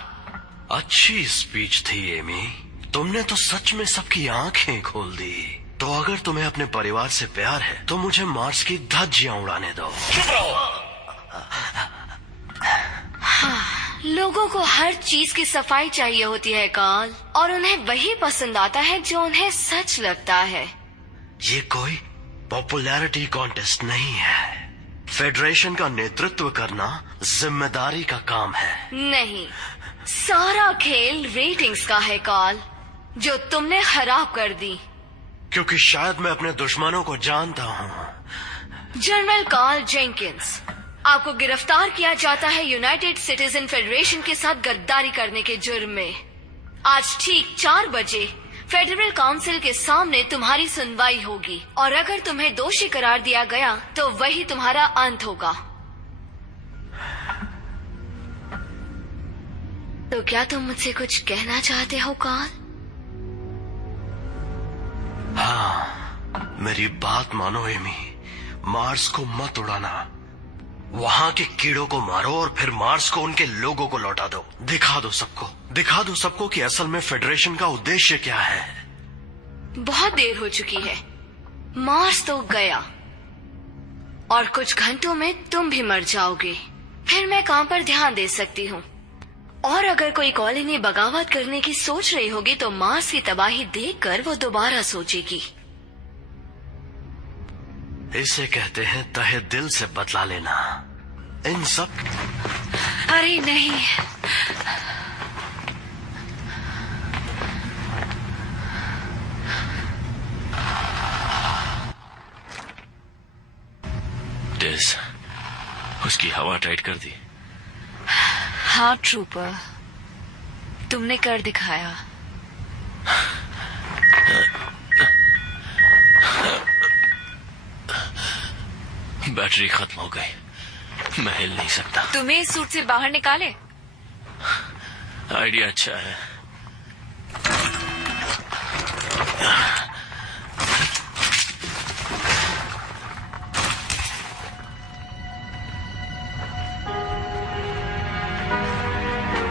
अच्छी स्पीच थी एमी, तुमने तो सच में सबकी आंखें खोल दी। तो अगर तुम्हें अपने परिवार से प्यार है तो मुझे मार्स की धज्जियां उड़ाने दो। चुप रहो। हाँ, लोगों को हर चीज की सफाई चाहिए होती है कार्ल, और उन्हें वही पसंद आता है जो उन्हें सच लगता है। ये कोई पॉपुलैरिटी कॉन्टेस्ट नहीं है। फेडरेशन का नेतृत्व करना जिम्मेदारी का काम है। नहीं, सारा खेल रेटिंग्स का है कार्ल, जो तुमने खराब कर दी। क्योंकि शायद मैं अपने दुश्मनों को जानता हूँ। जनरल कार्ल जेंकिंस, आपको गिरफ्तार किया जाता है यूनाइटेड सिटीजन फेडरेशन के साथ गद्दारी करने के जुर्म में। आज ठीक 4 बजे फेडरल काउंसिल के सामने तुम्हारी सुनवाई होगी, और अगर तुम्हें दोषी करार दिया गया तो वही तुम्हारा अंत होगा। तो क्या तुम मुझसे कुछ कहना चाहते हो कार्ल? हाँ, मेरी बात मानो एमी, मार्स को मत उड़ाना। वहां के कीड़ों को मारो और फिर मार्स को उनके लोगों को लौटा दो। दिखा दो सबको कि असल में फेडरेशन का उद्देश्य क्या है। बहुत देर हो चुकी है, मार्स तो गया, और कुछ घंटों में तुम भी मर जाओगे। फिर मैं काम पर ध्यान दे सकती हूँ। और अगर कोई कॉलोनी बगावत करने की सोच रही होगी तो मार्स की तबाही देखकर वो दोबारा सोचेगी। इसे कहते हैं तहे दिल से बदला लेना। इन सब? अरे नहीं, डेज, उसकी हवा टाइट कर दी। हाँ ट्रूपर, तुमने कर दिखाया। बैटरी खत्म हो गई, मैं हिल नहीं सकता। तुम्हें इस सूट से बाहर निकाले? आइडिया अच्छा है।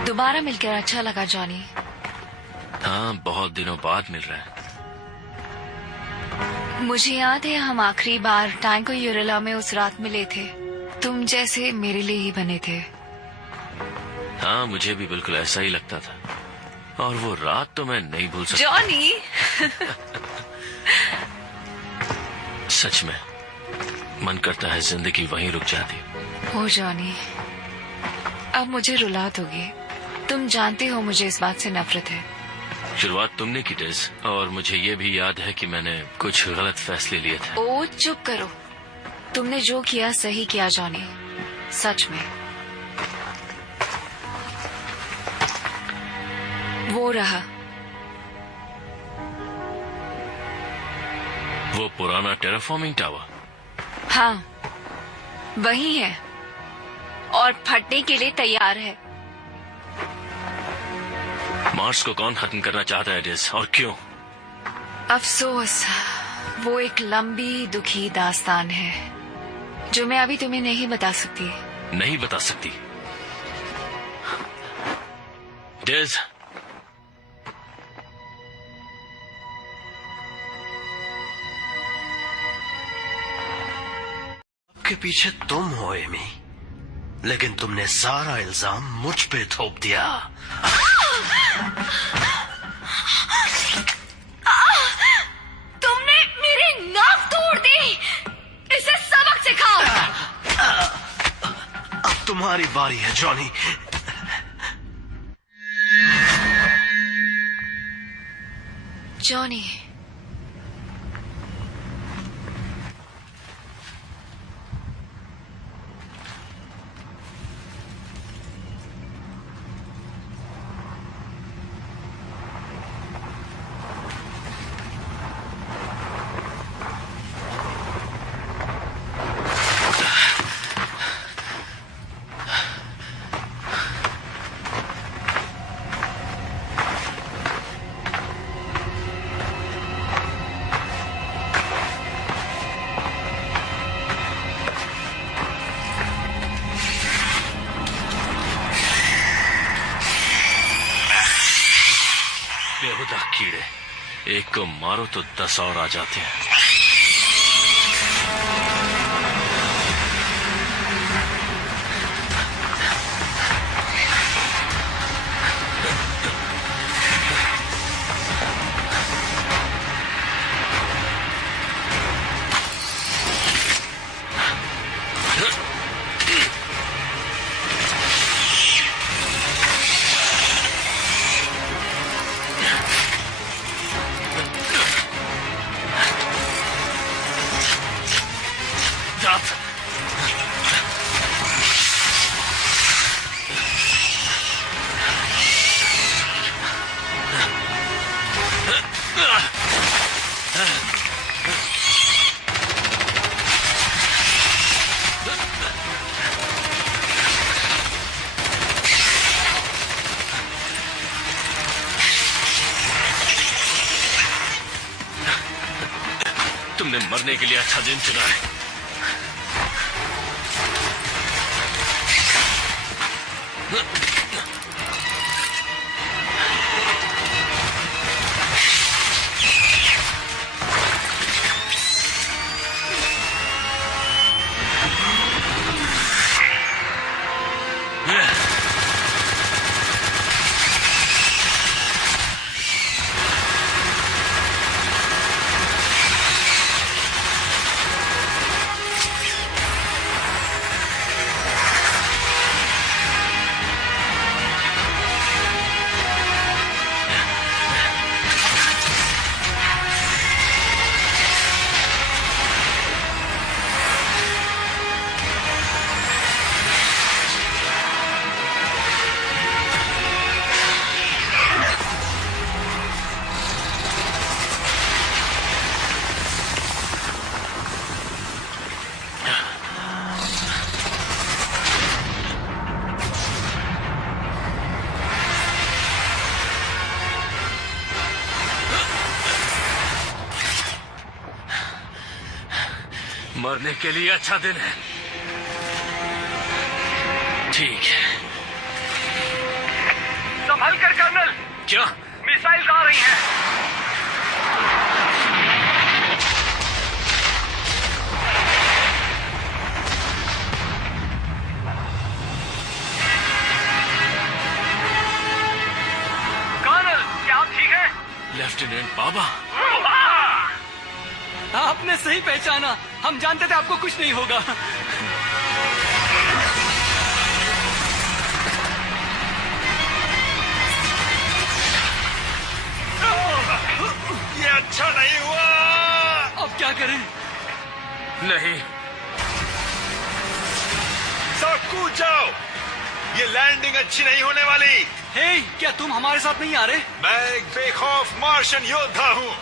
दोबारा मिलकर अच्छा लगा जॉनी। हाँ, बहुत दिनों बाद मिल रहा है। मुझे याद है हम आखिरी बार टैंको यूरेला में उस रात मिले थे। तुम जैसे मेरे लिए ही बने थे। हाँ, मुझे भी बिल्कुल ऐसा ही लगता था। और वो रात तो मैं नहीं भूल सकता। जॉनी सच में मन करता है जिंदगी वहीं रुक जाती। हो जॉनी, अब मुझे रुला दोगे। तुम जानते हो मुझे इस बात से नफरत है। शुरुआत तुमने की डेज, और मुझे ये भी याद है कि मैंने कुछ गलत फैसले लिए थे। ओ चुप करो, तुमने जो किया सही किया जॉनी, सच में। वो रहा, वो पुराना टेराफॉर्मिंग टावर। हाँ वही है, और फटने के लिए तैयार है। मार्स को कौन खत्म करना चाहता है डेज, और क्यों? अफसोस, वो एक लंबी दुखी दास्तान है जो मैं अभी तुम्हें नहीं बता सकती। नहीं बता सकती? डेज, आपके पीछे तुम हो एमी, लेकिन तुमने सारा इल्जाम मुझ पे थोप दिया। तुमने मेरी नाक तोड़ दी। इसे सबक सिखाओ। अब तुम्हारी बारी है जॉनी। जॉनी, बेहुदा कीड़े, एक को मारो तो 10 और आ जाते हैं। तुमने मरने के लिए अच्छा दिन चुना है। मरने के लिए अच्छा दिन है। ठीक है। संभल कर कर्नल। क्या? मिसाइल आ रही हैं। कर्नल, क्या आप ठीक हैं? लेफ्टिनेंट बाबा, आपने सही पहचाना। हम जानते थे आपको कुछ नहीं होगा। ये अच्छा नहीं हुआ। अब क्या करें? नहीं, सब कूद जाओ। ये लैंडिंग अच्छी नहीं होने वाली। हे, क्या तुम हमारे साथ नहीं आ रहे? मैं एक बेखौफ मार्शन योद्धा हूँ।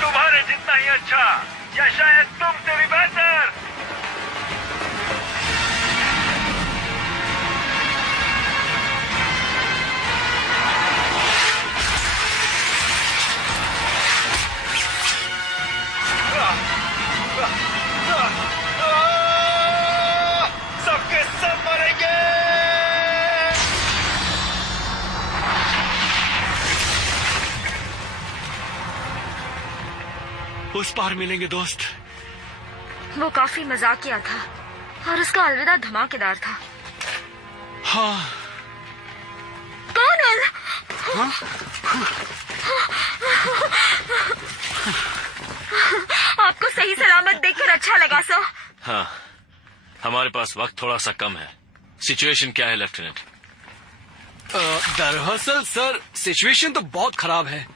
तुम्हारे जितना ही अच्छा, या शायद तुमसे भी बेहतर। सबके सब मरेंगे। उस पार मिलेंगे दोस्त। वो काफी मजाकिया था और उसका अलविदा धमाकेदार था। हाँ। कर्नल! हाँ? आपको सही सलामत देखकर अच्छा लगा सर। हाँ, हमारे पास वक्त थोड़ा सा कम है। सिचुएशन क्या है लेफ्टिनेंट? दरअसल सर, सिचुएशन तो बहुत खराब है।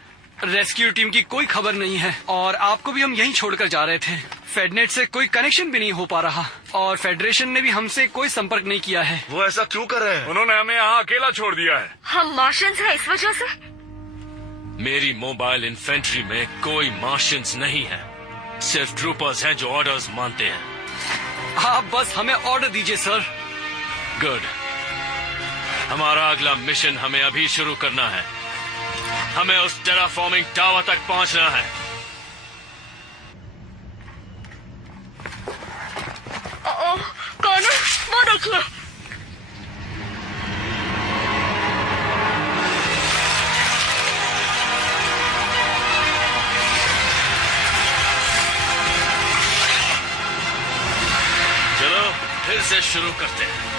रेस्क्यू टीम की कोई खबर नहीं है और आपको भी हम यहीं छोड़कर जा रहे थे। फेडनेट से कोई कनेक्शन भी नहीं हो पा रहा और फेडरेशन ने भी हमसे कोई संपर्क नहीं किया है। वो ऐसा क्यों कर रहे हैं? उन्होंने हमें यहाँ अकेला छोड़ दिया है। हम मार्शियंस हैं इस वजह से। मेरी मोबाइल इन्फेंट्री में कोई मार्शियंस नहीं है, सिर्फ ट्रूपर्स हैं जो ऑर्डर्स मानते हैं। आप बस हमें ऑर्डर दीजिए सर। गुड। हमारा अगला मिशन हमें अभी शुरू करना है। हमें उस टेराफॉर्मिंग टावर तक पहुंचना है। कर्नल, वो देखिए। चलो फिर से शुरू करते हैं।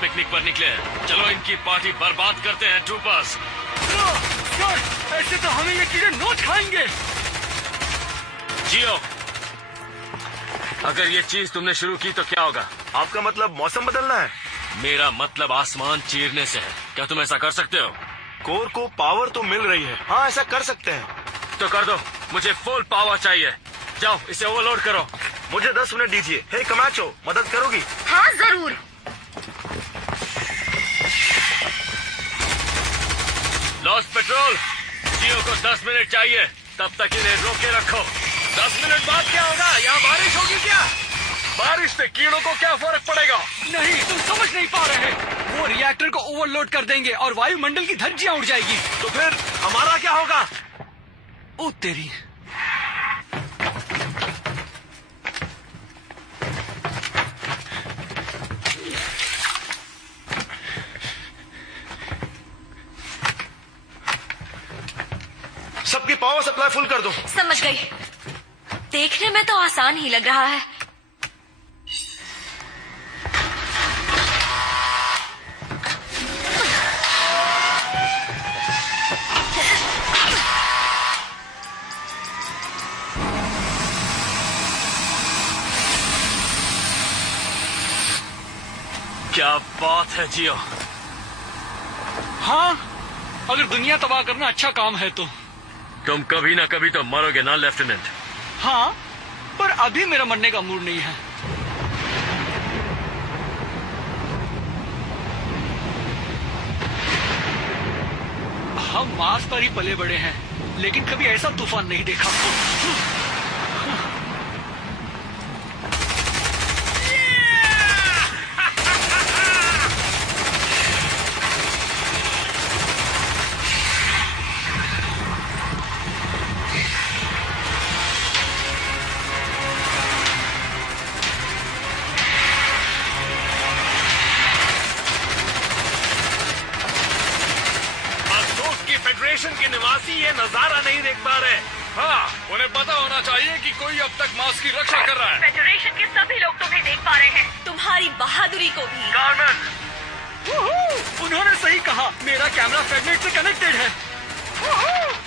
पिकनिक पर निकले हैं। चलो इनकी पार्टी बर्बाद करते हैं ट्रूपर्स। सर, ऐसे तो हमें ये कीड़े नोच खाएंगे। जियो, अगर ये चीज तुमने शुरू की तो क्या होगा? आपका मतलब मौसम बदलना है? मेरा मतलब आसमान चीरने से है। क्या तुम ऐसा कर सकते हो? कोर को पावर तो मिल रही है। हाँ, ऐसा कर सकते हैं। तो कर दो। मुझे फुल पावर चाहिए। जाओ इसे ओवरलोड करो। मुझे 10 मिनट दीजिए। हे कमाचो, मदद करोगी? हाँ जरूर। लॉस्ट पेट्रोल, जियो को 10 मिनट चाहिए। तब तक इन्हें रोके रखो। 10 मिनट बाद क्या होगा? यहाँ बारिश होगी क्या? बारिश से कीड़ों को क्या फर्क पड़ेगा? नहीं, तुम समझ नहीं पा रहे। वो रिएक्टर को ओवरलोड कर देंगे और वायुमंडल की धज्जियां उड़ जाएगी। तो फिर हमारा क्या होगा? ओ तेरी। सबकी पावर सप्लाई फुल कर दो। समझ गई। देखने में तो आसान ही लग रहा है। क्या बात है जियो। हाँ, अगर दुनिया तबाह करना अच्छा काम है तो तुम कभी ना कभी तो मरोगे ना लेफ्टिनेंट? हाँ, पर अभी मेरा मरने का मूड नहीं है। हम मार्स पर ही पले बड़े हैं, लेकिन कभी ऐसा तूफान नहीं देखा। फेडरेशन के निवासी ये नजारा नहीं देख पा रहे। हाँ, उन्हें पता होना चाहिए कि कोई अब तक मार्स की रक्षा कर रहा है। फेडरेशन के सभी लोग तुम्हें देख पा रहे हैं, तुम्हारी बहादुरी को भी। कार्मेन, उन्होंने सही कहा, मेरा कैमरा फेडनेट से कनेक्टेड है।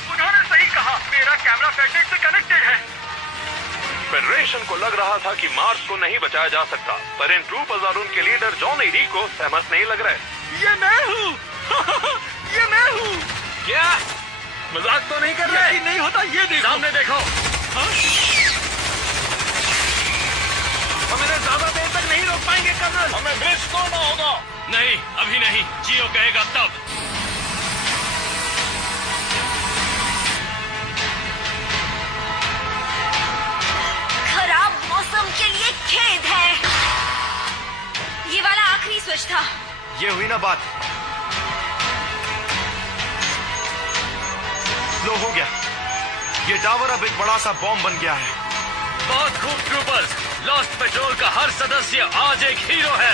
उन्होंने सही कहा, मेरा कैमरा फेडनेट से कनेक्टेड है। फेडरेशन को लग रहा था कि मार्स को नहीं बचाया जा सकता, पर इन ट्रूपर्स और उनके लीडर जॉन ईडी को सहमत नहीं लग रहे। ये मैं हूँ। ये मैं हूँ। क्या मजाक तो नहीं कर रहे? नहीं होता, ये देखो। सामने देखो। हम इन्हें ज्यादा देर तक नहीं रोक पाएंगे कर्नल। हमें ब्रिज तोड़ना होगा। नहीं, अभी नहीं, जियो कहेगा तब। खराब मौसम के लिए खेद है। ये वाला आखिरी स्विच था। ये हुई ना बात। लो, हो गया। ये टावर अब एक बड़ा सा बॉम्ब बन गया है। बहुत खूब ट्रूपर्स, लॉस्ट पेट्रोल का हर सदस्य आज एक हीरो है।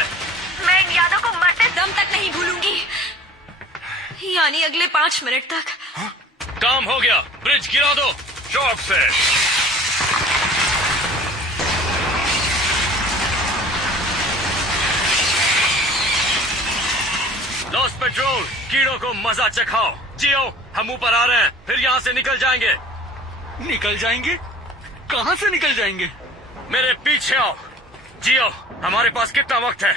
मैं इन यादों को मरते दम तक नहीं भूलूंगी, यानी अगले 5 मिनट तक। काम हो गया, ब्रिज गिरा दो। चौक से। लॉस्ट पेट्रोल, कीड़ों को मजा चखाओ। जियो, हम ऊपर आ रहे हैं, फिर यहाँ से निकल जाएंगे। निकल जाएंगे? कहाँ से निकल जाएंगे? मेरे पीछे आओ। जियो, हमारे पास कितना वक्त है?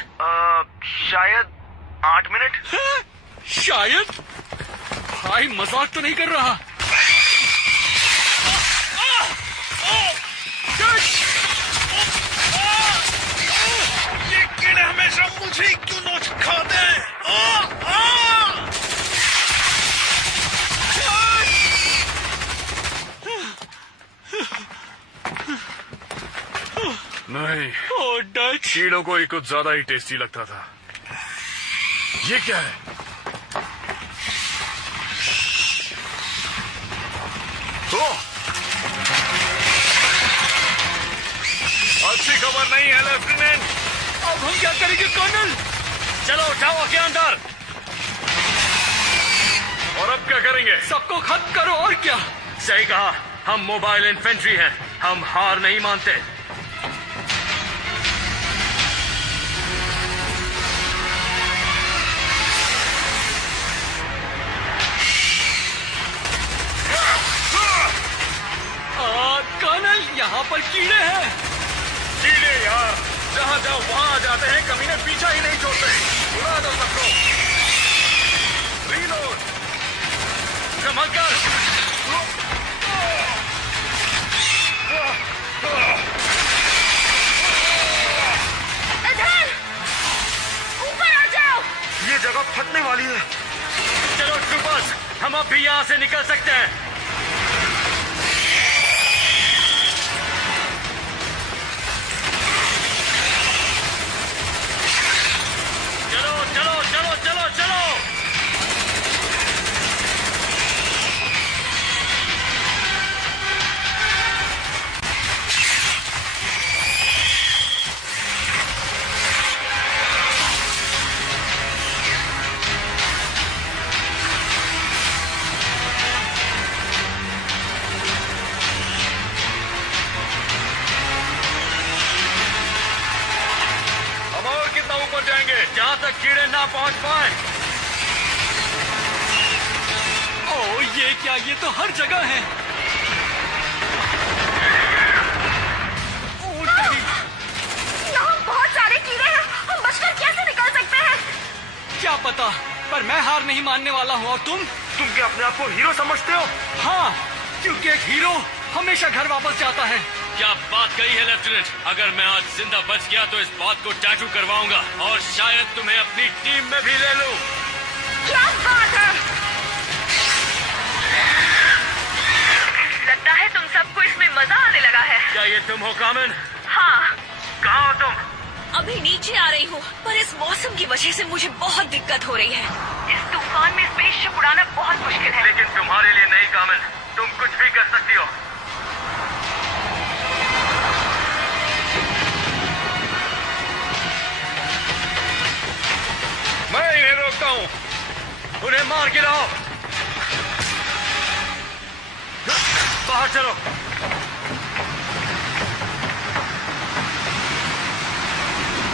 शायद 8 मिनट। शायद? भाई मजाक तो नहीं कर रहा। ये कीड़े हमेशा मुझे क्यों नोच खाते हैं? नहीं, डच, कीड़ों को ही कुछ ज्यादा ही टेस्टी लगता था। ये क्या है? अच्छी खबर नहीं है लेफ्टिनेंट। अब हम क्या करेंगे कर्नल? चलो टावर के अंदर। और अब क्या करेंगे? सबको खत्म करो। और क्या? सही कहा, हम मोबाइल इन्फेंट्री हैं, हम हार नहीं मानते। कर्नल, यहाँ पर कीड़े हैं। कीड़े यार, जहाँ जाओ वहाँ आ जाते हैं, कमीने पीछा ही नहीं छोड़ते। उड़ा दो सबको। रीलोड। संभल कर। इधर ऊपर आ जाओ। ये जगह फटने वाली है। चलो ट्रूपर्स, हम अब भी यहाँ से निकल सकते हैं। चलो चलो चलो चलो चलो। जहाँ तक कीड़े ना पहुँच पाए। ओ ये क्या, ये तो हर जगह है। यहाँ बहुत सारे कीड़े हैं, हम बचकर कैसे निकल सकते हैं? क्या पता, पर मैं हार नहीं मानने वाला हूँ। और तुम क्या अपने आप को हीरो समझते हो? हाँ, क्योंकि एक हीरो हमेशा घर वापस जाता है। क्या बात कही है लेफ्टिनेंट। अगर मैं आज जिंदा बच गया तो इस बात को टैटू करवाऊंगा और शायद तुम्हें अपनी टीम में भी ले लूं। क्या बात है? लगता है तुम सबको इसमें मजा आने लगा है। क्या ये तुम हो कामन? हाँ। कहाँ हो तुम? अभी नीचे आ रही हूँ, पर इस मौसम की वजह से मुझे बहुत दिक्कत हो रही है। इस तूफान में स्पेसशिप उड़ाना बहुत मुश्किल है। लेकिन तुम्हारे लिए नहीं कामन, तुम कुछ भी कर सकती हो। मैं इन्हें रोकता हूँ। उन्हें मार के लाओ। बाहर चलो।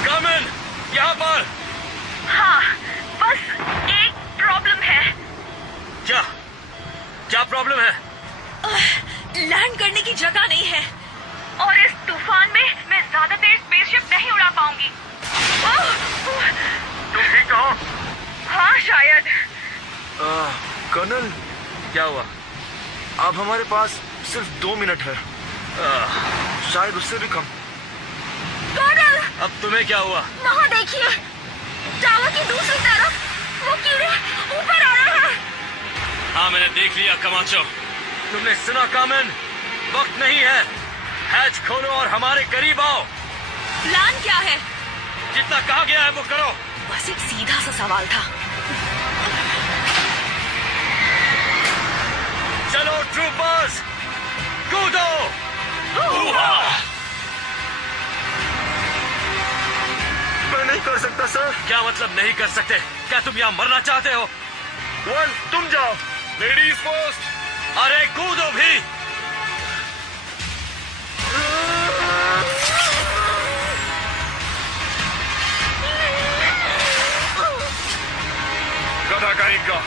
कामन, यहाँ पर। हाँ, बस एक प्रॉब्लम है। क्या? क्या प्रॉब्लम है? लैंड करने की जगह नहीं है और इस तूफान में मैं ज्यादा देर स्पेसशिप नहीं उड़ा पाऊंगी। तुम ठीक हो? हाँ शायद। कर्नल, क्या हुआ? अब हमारे पास सिर्फ 2 मिनट है, शायद उससे भी कम। कर्नल, अब तुम्हें क्या हुआ? वहाँ देखिए, टावर की दूसरी तरफ वो कीड़े ऊपर आ रहे हैं। हाँ, मैंने देख लिया कमाचो। तुमने सुना कामन? वक्त नहीं है। हैच खोलो और हमारे करीब आओ। प्लान क्या है? जितना कहा गया है वो करो। बस एक सीधा सा सवाल था। चलो ट्रूपर्स, कूदो। मैं नहीं कर सकता सर। क्या मतलब नहीं कर सकते? क्या तुम यहाँ मरना चाहते हो? वन, तुम जाओ। Ladies first. अरे कूदो भी। गधा कहीं का।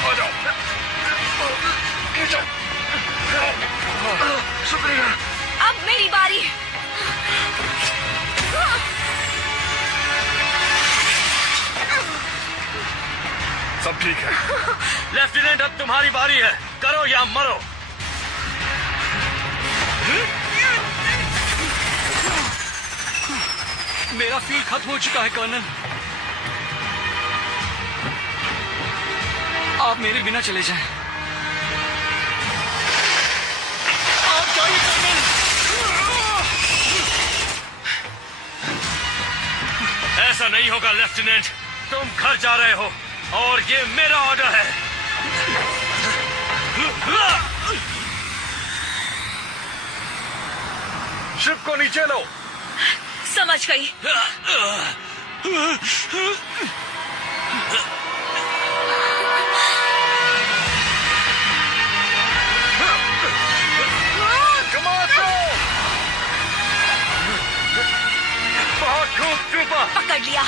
आ जाओ। खींचो। शुक्रिया। अब मेरी बारी। सब ठीक है। लेफ्टिनेंट, अब तुम्हारी बारी है। करो या मरो। मेरा फ्यूल खत्म हो चुका है कर्नल। आप मेरे बिना चले जाएं। आप जाइए कर्नल। ऐसा नहीं होगा लेफ्टिनेंट। तुम घर जा रहे हो और ये मेरा ऑर्डर है। शिप को नीचे लो। समझ गई। बहुत खूब ट्रूपर। पकड़ लिया।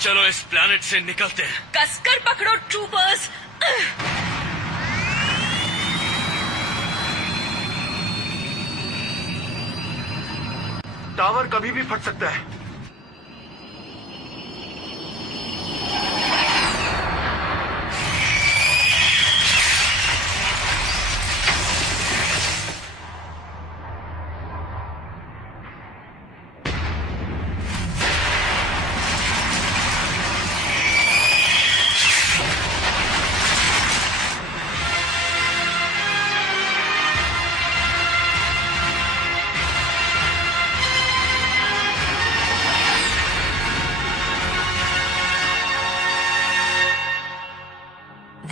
चलो इस प्लैनेट से निकलते हैं। कसकर पकड़ो ट्रूपर्स। टावर कभी भी फट सकता है।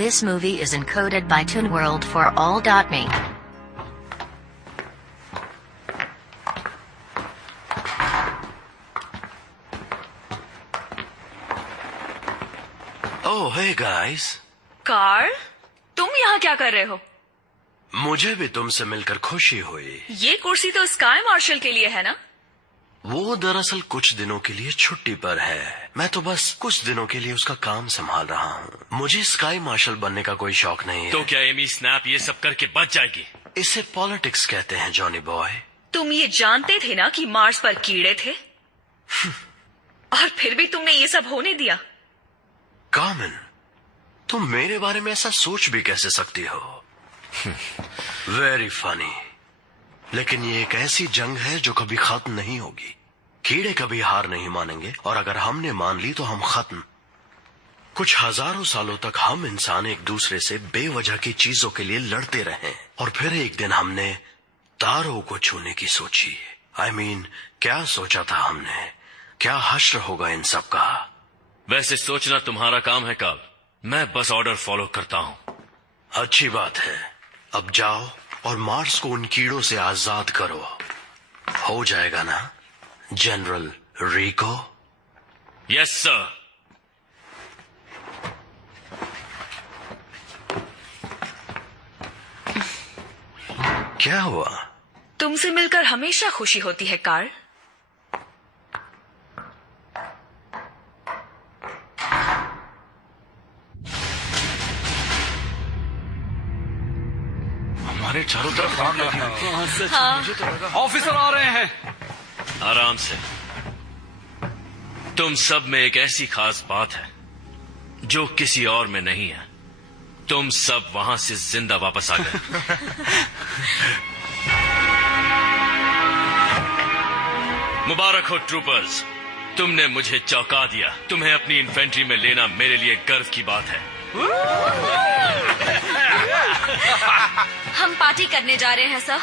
This movie is encoded by ToonWorld for all.me. Oh, hey guys. Carl, तुम यहाँ क्या कर रहे हो? मुझे भी तुमसे मिलकर खुशी हुई। ये कुर्सी तो स्काई मार्शल के लिए है ना? वो दरअसल कुछ दिनों के लिए छुट्टी पर है। मैं तो बस कुछ दिनों के लिए उसका काम संभाल रहा हूँ। मुझे स्काई मार्शल बनने का कोई शौक नहीं है। तो क्या एमी स्नैप ये सब करके बच जाएगी? इसे पॉलिटिक्स कहते हैं जॉनी बॉय। तुम ये जानते थे ना कि मार्स पर कीड़े थे? और फिर भी तुमने ये सब होने दिया। कार्मेन, तुम मेरे बारे में ऐसा सोच भी कैसे सकती हो? Very funny. लेकिन ये एक ऐसी जंग है जो कभी खत्म नहीं होगी। कीड़े कभी हार नहीं मानेंगे, और अगर हमने मान ली तो हम खत्म। कुछ हजारों सालों तक हम इंसान एक दूसरे से बेवजह की चीजों के लिए लड़ते रहे, और फिर एक दिन हमने तारों को छूने की सोची। I mean, क्या सोचा था हमने? क्या हश्र होगा इन सब का? वैसे सोचना तुम्हारा काम है काल, मैं बस ऑर्डर फॉलो करता हूं। अच्छी बात है। अब जाओ और मार्स को उन कीड़ों से आजाद करो। हो जाएगा ना जनरल रिको? Yes sir. क्या हुआ? तुमसे मिलकर हमेशा खुशी होती है कार्ल। हमारे चारों तरफ आग लगी है। हाँ। मुझे तो लगा ऑफिसर आ रहे हैं। आराम से। तुम सब में एक ऐसी खास बात है जो किसी और में नहीं है। तुम सब वहां से जिंदा वापस आ गए। मुबारक हो ट्रूपर्स, तुमने मुझे चौंका दिया। तुम्हें अपनी इन्फेंट्री में लेना मेरे लिए गर्व की बात है। हम पार्टी करने जा रहे हैं सर,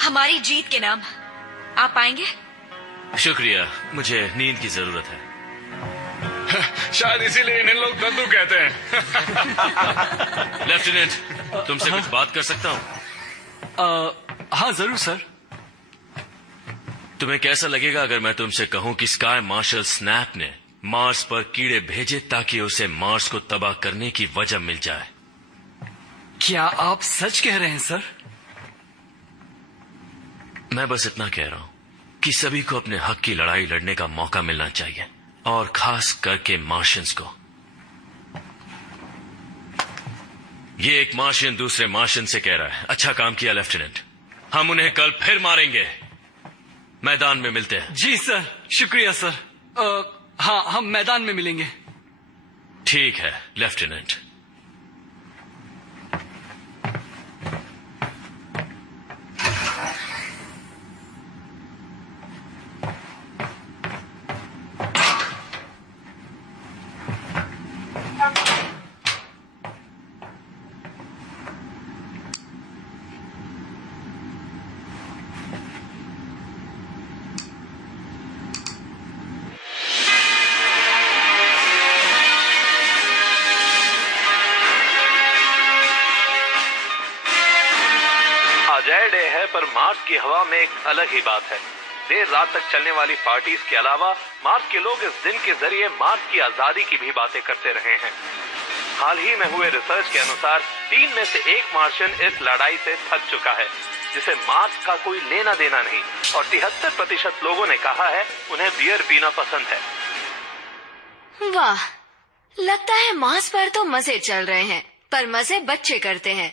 हमारी जीत के नाम। आप आएंगे? शुक्रिया, मुझे नींद की जरूरत है। शायद इसीलिए इन्हें लोग दद्दू कहते हैं। लेफ्टिनेंट, तुमसे कुछ बात कर सकता हूं? हाँ जरूर सर। तुम्हें कैसा लगेगा अगर मैं तुमसे कहूं कि स्काई मार्शल स्नैप ने मार्स पर कीड़े भेजे ताकि उसे मार्स को तबाह करने की वजह मिल जाए? क्या आप सच कह रहे हैं सर? मैं बस इतना कह रहा हूं कि सभी को अपने हक की लड़ाई लड़ने का मौका मिलना चाहिए, और खास करके मार्शियंस को। ये एक मार्शियन दूसरे मार्शियन से कह रहा है। अच्छा काम किया लेफ्टिनेंट, हम उन्हें कल फिर मारेंगे। मैदान में मिलते हैं। जी सर, शुक्रिया सर। हाँ, हम मैदान में मिलेंगे। ठीक है लेफ्टिनेंट। अजय डे है, पर मार्स की हवा में एक अलग ही बात है। देर रात तक चलने वाली पार्टीज के अलावा मार्स के लोग इस दिन के जरिए मार्स की आजादी की भी बातें करते रहे हैं। हाल ही में हुए रिसर्च के अनुसार 3 में से 1 मार्शियन इस लड़ाई से थक चुका है, जिसे मार्स का कोई लेना देना नहीं, और 73% लोगों ने कहा है उन्हें बियर पीना पसंद है। वाह, लगता है मार्स पर तो मजे चल रहे हैं, पर मजे बच्चे करते हैं।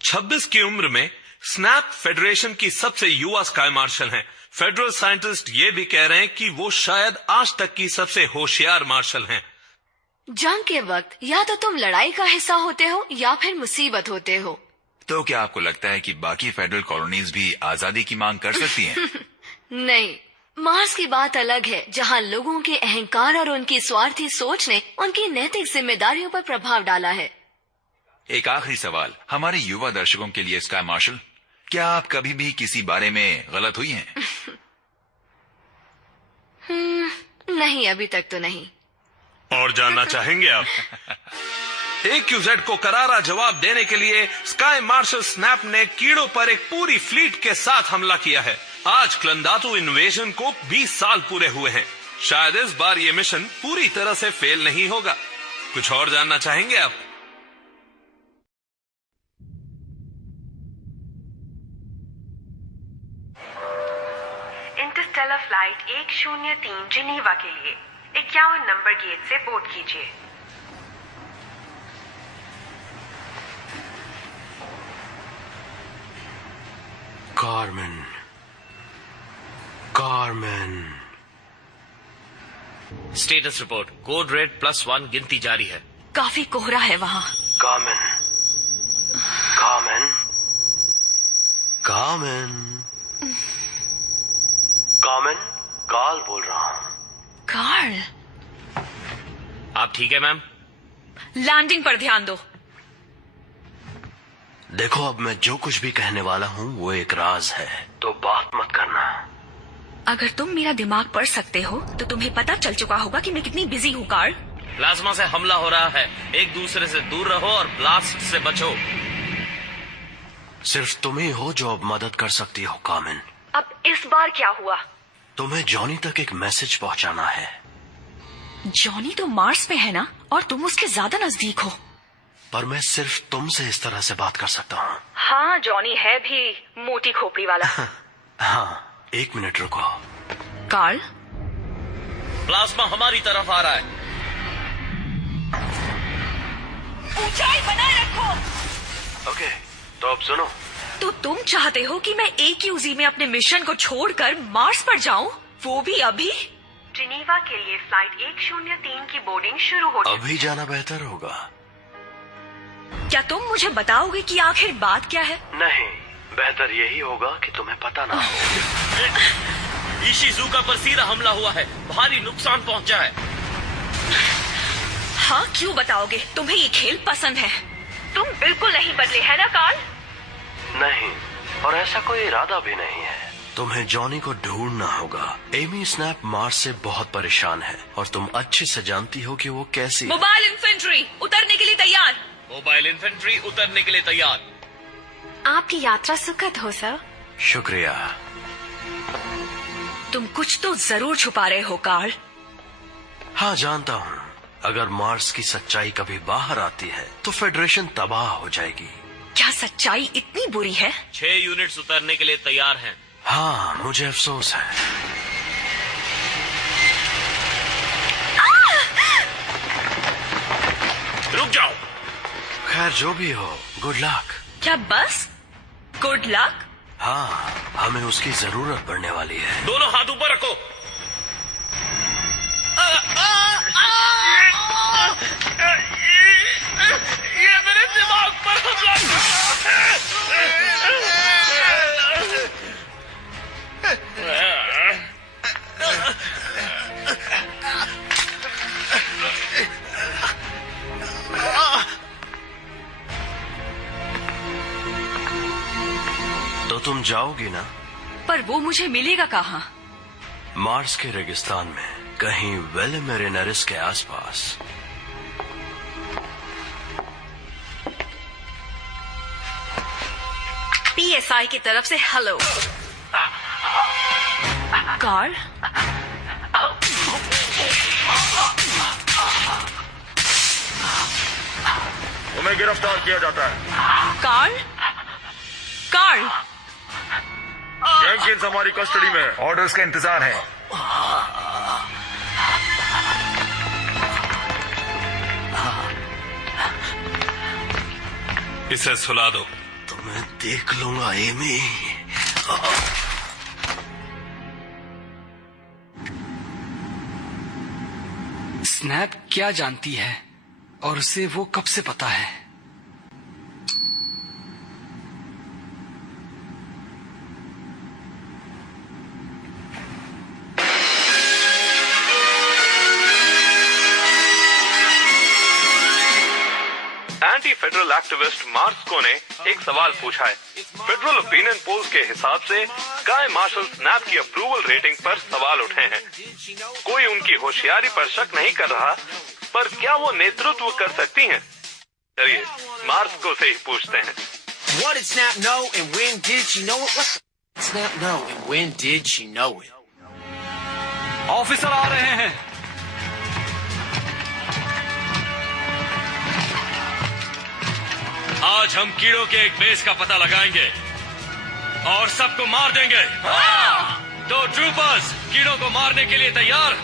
26 की उम्र में स्नैप फेडरेशन की सबसे युवा स्काई मार्शल हैं। फेडरल साइंटिस्ट ये भी कह रहे हैं कि वो शायद आज तक की सबसे होशियार मार्शल हैं। जंग के वक्त या तो तुम लड़ाई का हिस्सा होते हो या फिर मुसीबत होते हो। तो क्या आपको लगता है कि बाकी फेडरल कॉलोनीज भी आजादी की मांग कर सकती हैं? नहीं, मार्स की बात अलग है, जहां लोगों के अहंकार और उनकी स्वार्थी सोच ने उनकी नैतिक जिम्मेदारियों पर प्रभाव डाला है। एक आखिरी सवाल हमारे युवा दर्शकों के लिए, स्काई मार्शल, क्या आप कभी भी किसी बारे में गलत हुई हैं? नहीं, अभी तक तो नहीं। और जानना चाहेंगे आप? AQZ को करारा जवाब देने के लिए स्काई मार्शल स्नैप ने कीड़ों पर एक पूरी फ्लीट के साथ हमला किया है। आज क्लंदातु इन्वेजन को 20 साल पूरे हुए हैं। शायद इस बार ये मिशन पूरी तरह से फेल नहीं होगा। कुछ और जानना चाहेंगे आप? इंटरस्टेलर फ्लाइट 103 जिनीवा के लिए 51 नंबर गेट से बोर्ड कीजिए। Carmen, Carmen. Carmen. Status report, code red +1 गिनती जारी है। काफी कोहरा है वहाँ। Carmen, Carmen, Carmen, Carmen, Carl बोल रहा हूँ। कार्ल, आप ठीक है मैम? लैंडिंग पर ध्यान दो। देखो, अब मैं जो कुछ भी कहने वाला हूँ वो एक राज है, तो बात मत करना। अगर तुम मेरा दिमाग पढ़ सकते हो तो तुम्हें पता चल चुका होगा कि मैं कितनी बिजी हूँ कार्ल। प्लाज्मा से हमला हो रहा है, एक दूसरे से दूर रहो और ब्लास्ट से बचो। सिर्फ तुम ही हो जो अब मदद कर सकती हो कार्मेन। अब इस बार क्या हुआ? तुम्हें जॉनी तक एक मैसेज पहुंचाना है। जॉनी तो मार्स पे है ना, और तुम उसके ज्यादा नजदीक हो। पर मैं सिर्फ तुमसे इस तरह से बात कर सकता हूँ। हाँ, जॉनी है भी मोटी खोपड़ी वाला। हाँ, 1 मिनट रुको। कार्ल, प्लाज्मा हमारी तरफ आ रहा है। ऊंचाई बनाए रखो। ओके, तो अब सुनो। तो तुम चाहते हो कि मैं AQZ में अपने मिशन को छोड़कर मार्स पर जाऊं, वो भी अभी? जिनीवा के लिए फ्लाइट 103 की बोर्डिंग शुरू हो चुकी है। अभी जाना बेहतर होगा। क्या तुम मुझे बताओगे कि आखिर बात क्या है? नहीं, बेहतर यही होगा कि तुम्हें पता ना हो। इशिज़ुका पर सीधा हमला हुआ है, भारी नुकसान पहुंचा है। हाँ, क्यों बताओगे? तुम्हें ये खेल पसंद है। तुम बिल्कुल नहीं बदले, है ना कार्ल? नहीं, और ऐसा कोई इरादा भी नहीं है। तुम्हें जॉनी को ढूंढना होगा। एमी स्नैप मार्स से बहुत परेशान है और तुम अच्छे से जानती हो कि वो कैसी। मोबाइल इन्फेंट्री उतरने के लिए तैयार। मोबाइल इन्फेंट्री उतरने के लिए तैयार। आपकी यात्रा सुखद हो सर। शुक्रिया। तुम कुछ तो जरूर छुपा रहे हो कार्ल। हाँ, जानता हूँ। अगर मार्स की सच्चाई कभी बाहर आती है तो फेडरेशन तबाह हो जाएगी। क्या सच्चाई इतनी बुरी है? 6 यूनिट्स उतरने के लिए तैयार हैं। हाँ, मुझे अफसोस है। रुक जाओ। खैर, जो भी हो, गुड लक। क्या बस गुड लक? हाँ, हमें उसकी जरूरत पड़ने वाली है। दोनों हाथ ऊपर रखो। ये मेरे दिमाग पर हमला तो तुम जाओगी ना? पर वो मुझे मिलेगा कहाँ? मार्स के रेगिस्तान में, कहीं वेलेमेरिनरिस के आसपास। PSI की तरफ से हेलो। कार्ल, तुम्हें गिरफ्तार किया जाता है। कार्ल, कार्ल, जेनकिंस हमारी कस्टडी में है। ऑर्डर्स का इंतजार है। इसे सुला दो। तुम्हें देख लूंगा एमी। स्नैप क्या जानती है और उसे वो कब से पता है? एंटी फेडरल एक्टिविस्ट मार्स्को ने एक सवाल पूछा है। फेडरल ओपिनियन पोल्स के हिसाब से स्काई मार्शल स्नैप की अप्रूवल रेटिंग पर सवाल उठे हैं। कोई उनकी होशियारी पर शक नहीं कर रहा, पर क्या वो नेतृत्व कर सकती हैं? चलिए मार्स्को से ही पूछते हैं। What did Snap know and when did she know it? What did Snap know and when did she know it? Officer आ रहे हैं। आज हम कीड़ों के एक बेस का पता लगाएंगे और सबको मार देंगे। तो ट्रूपर्स, कीड़ों को मारने के लिए तैयार?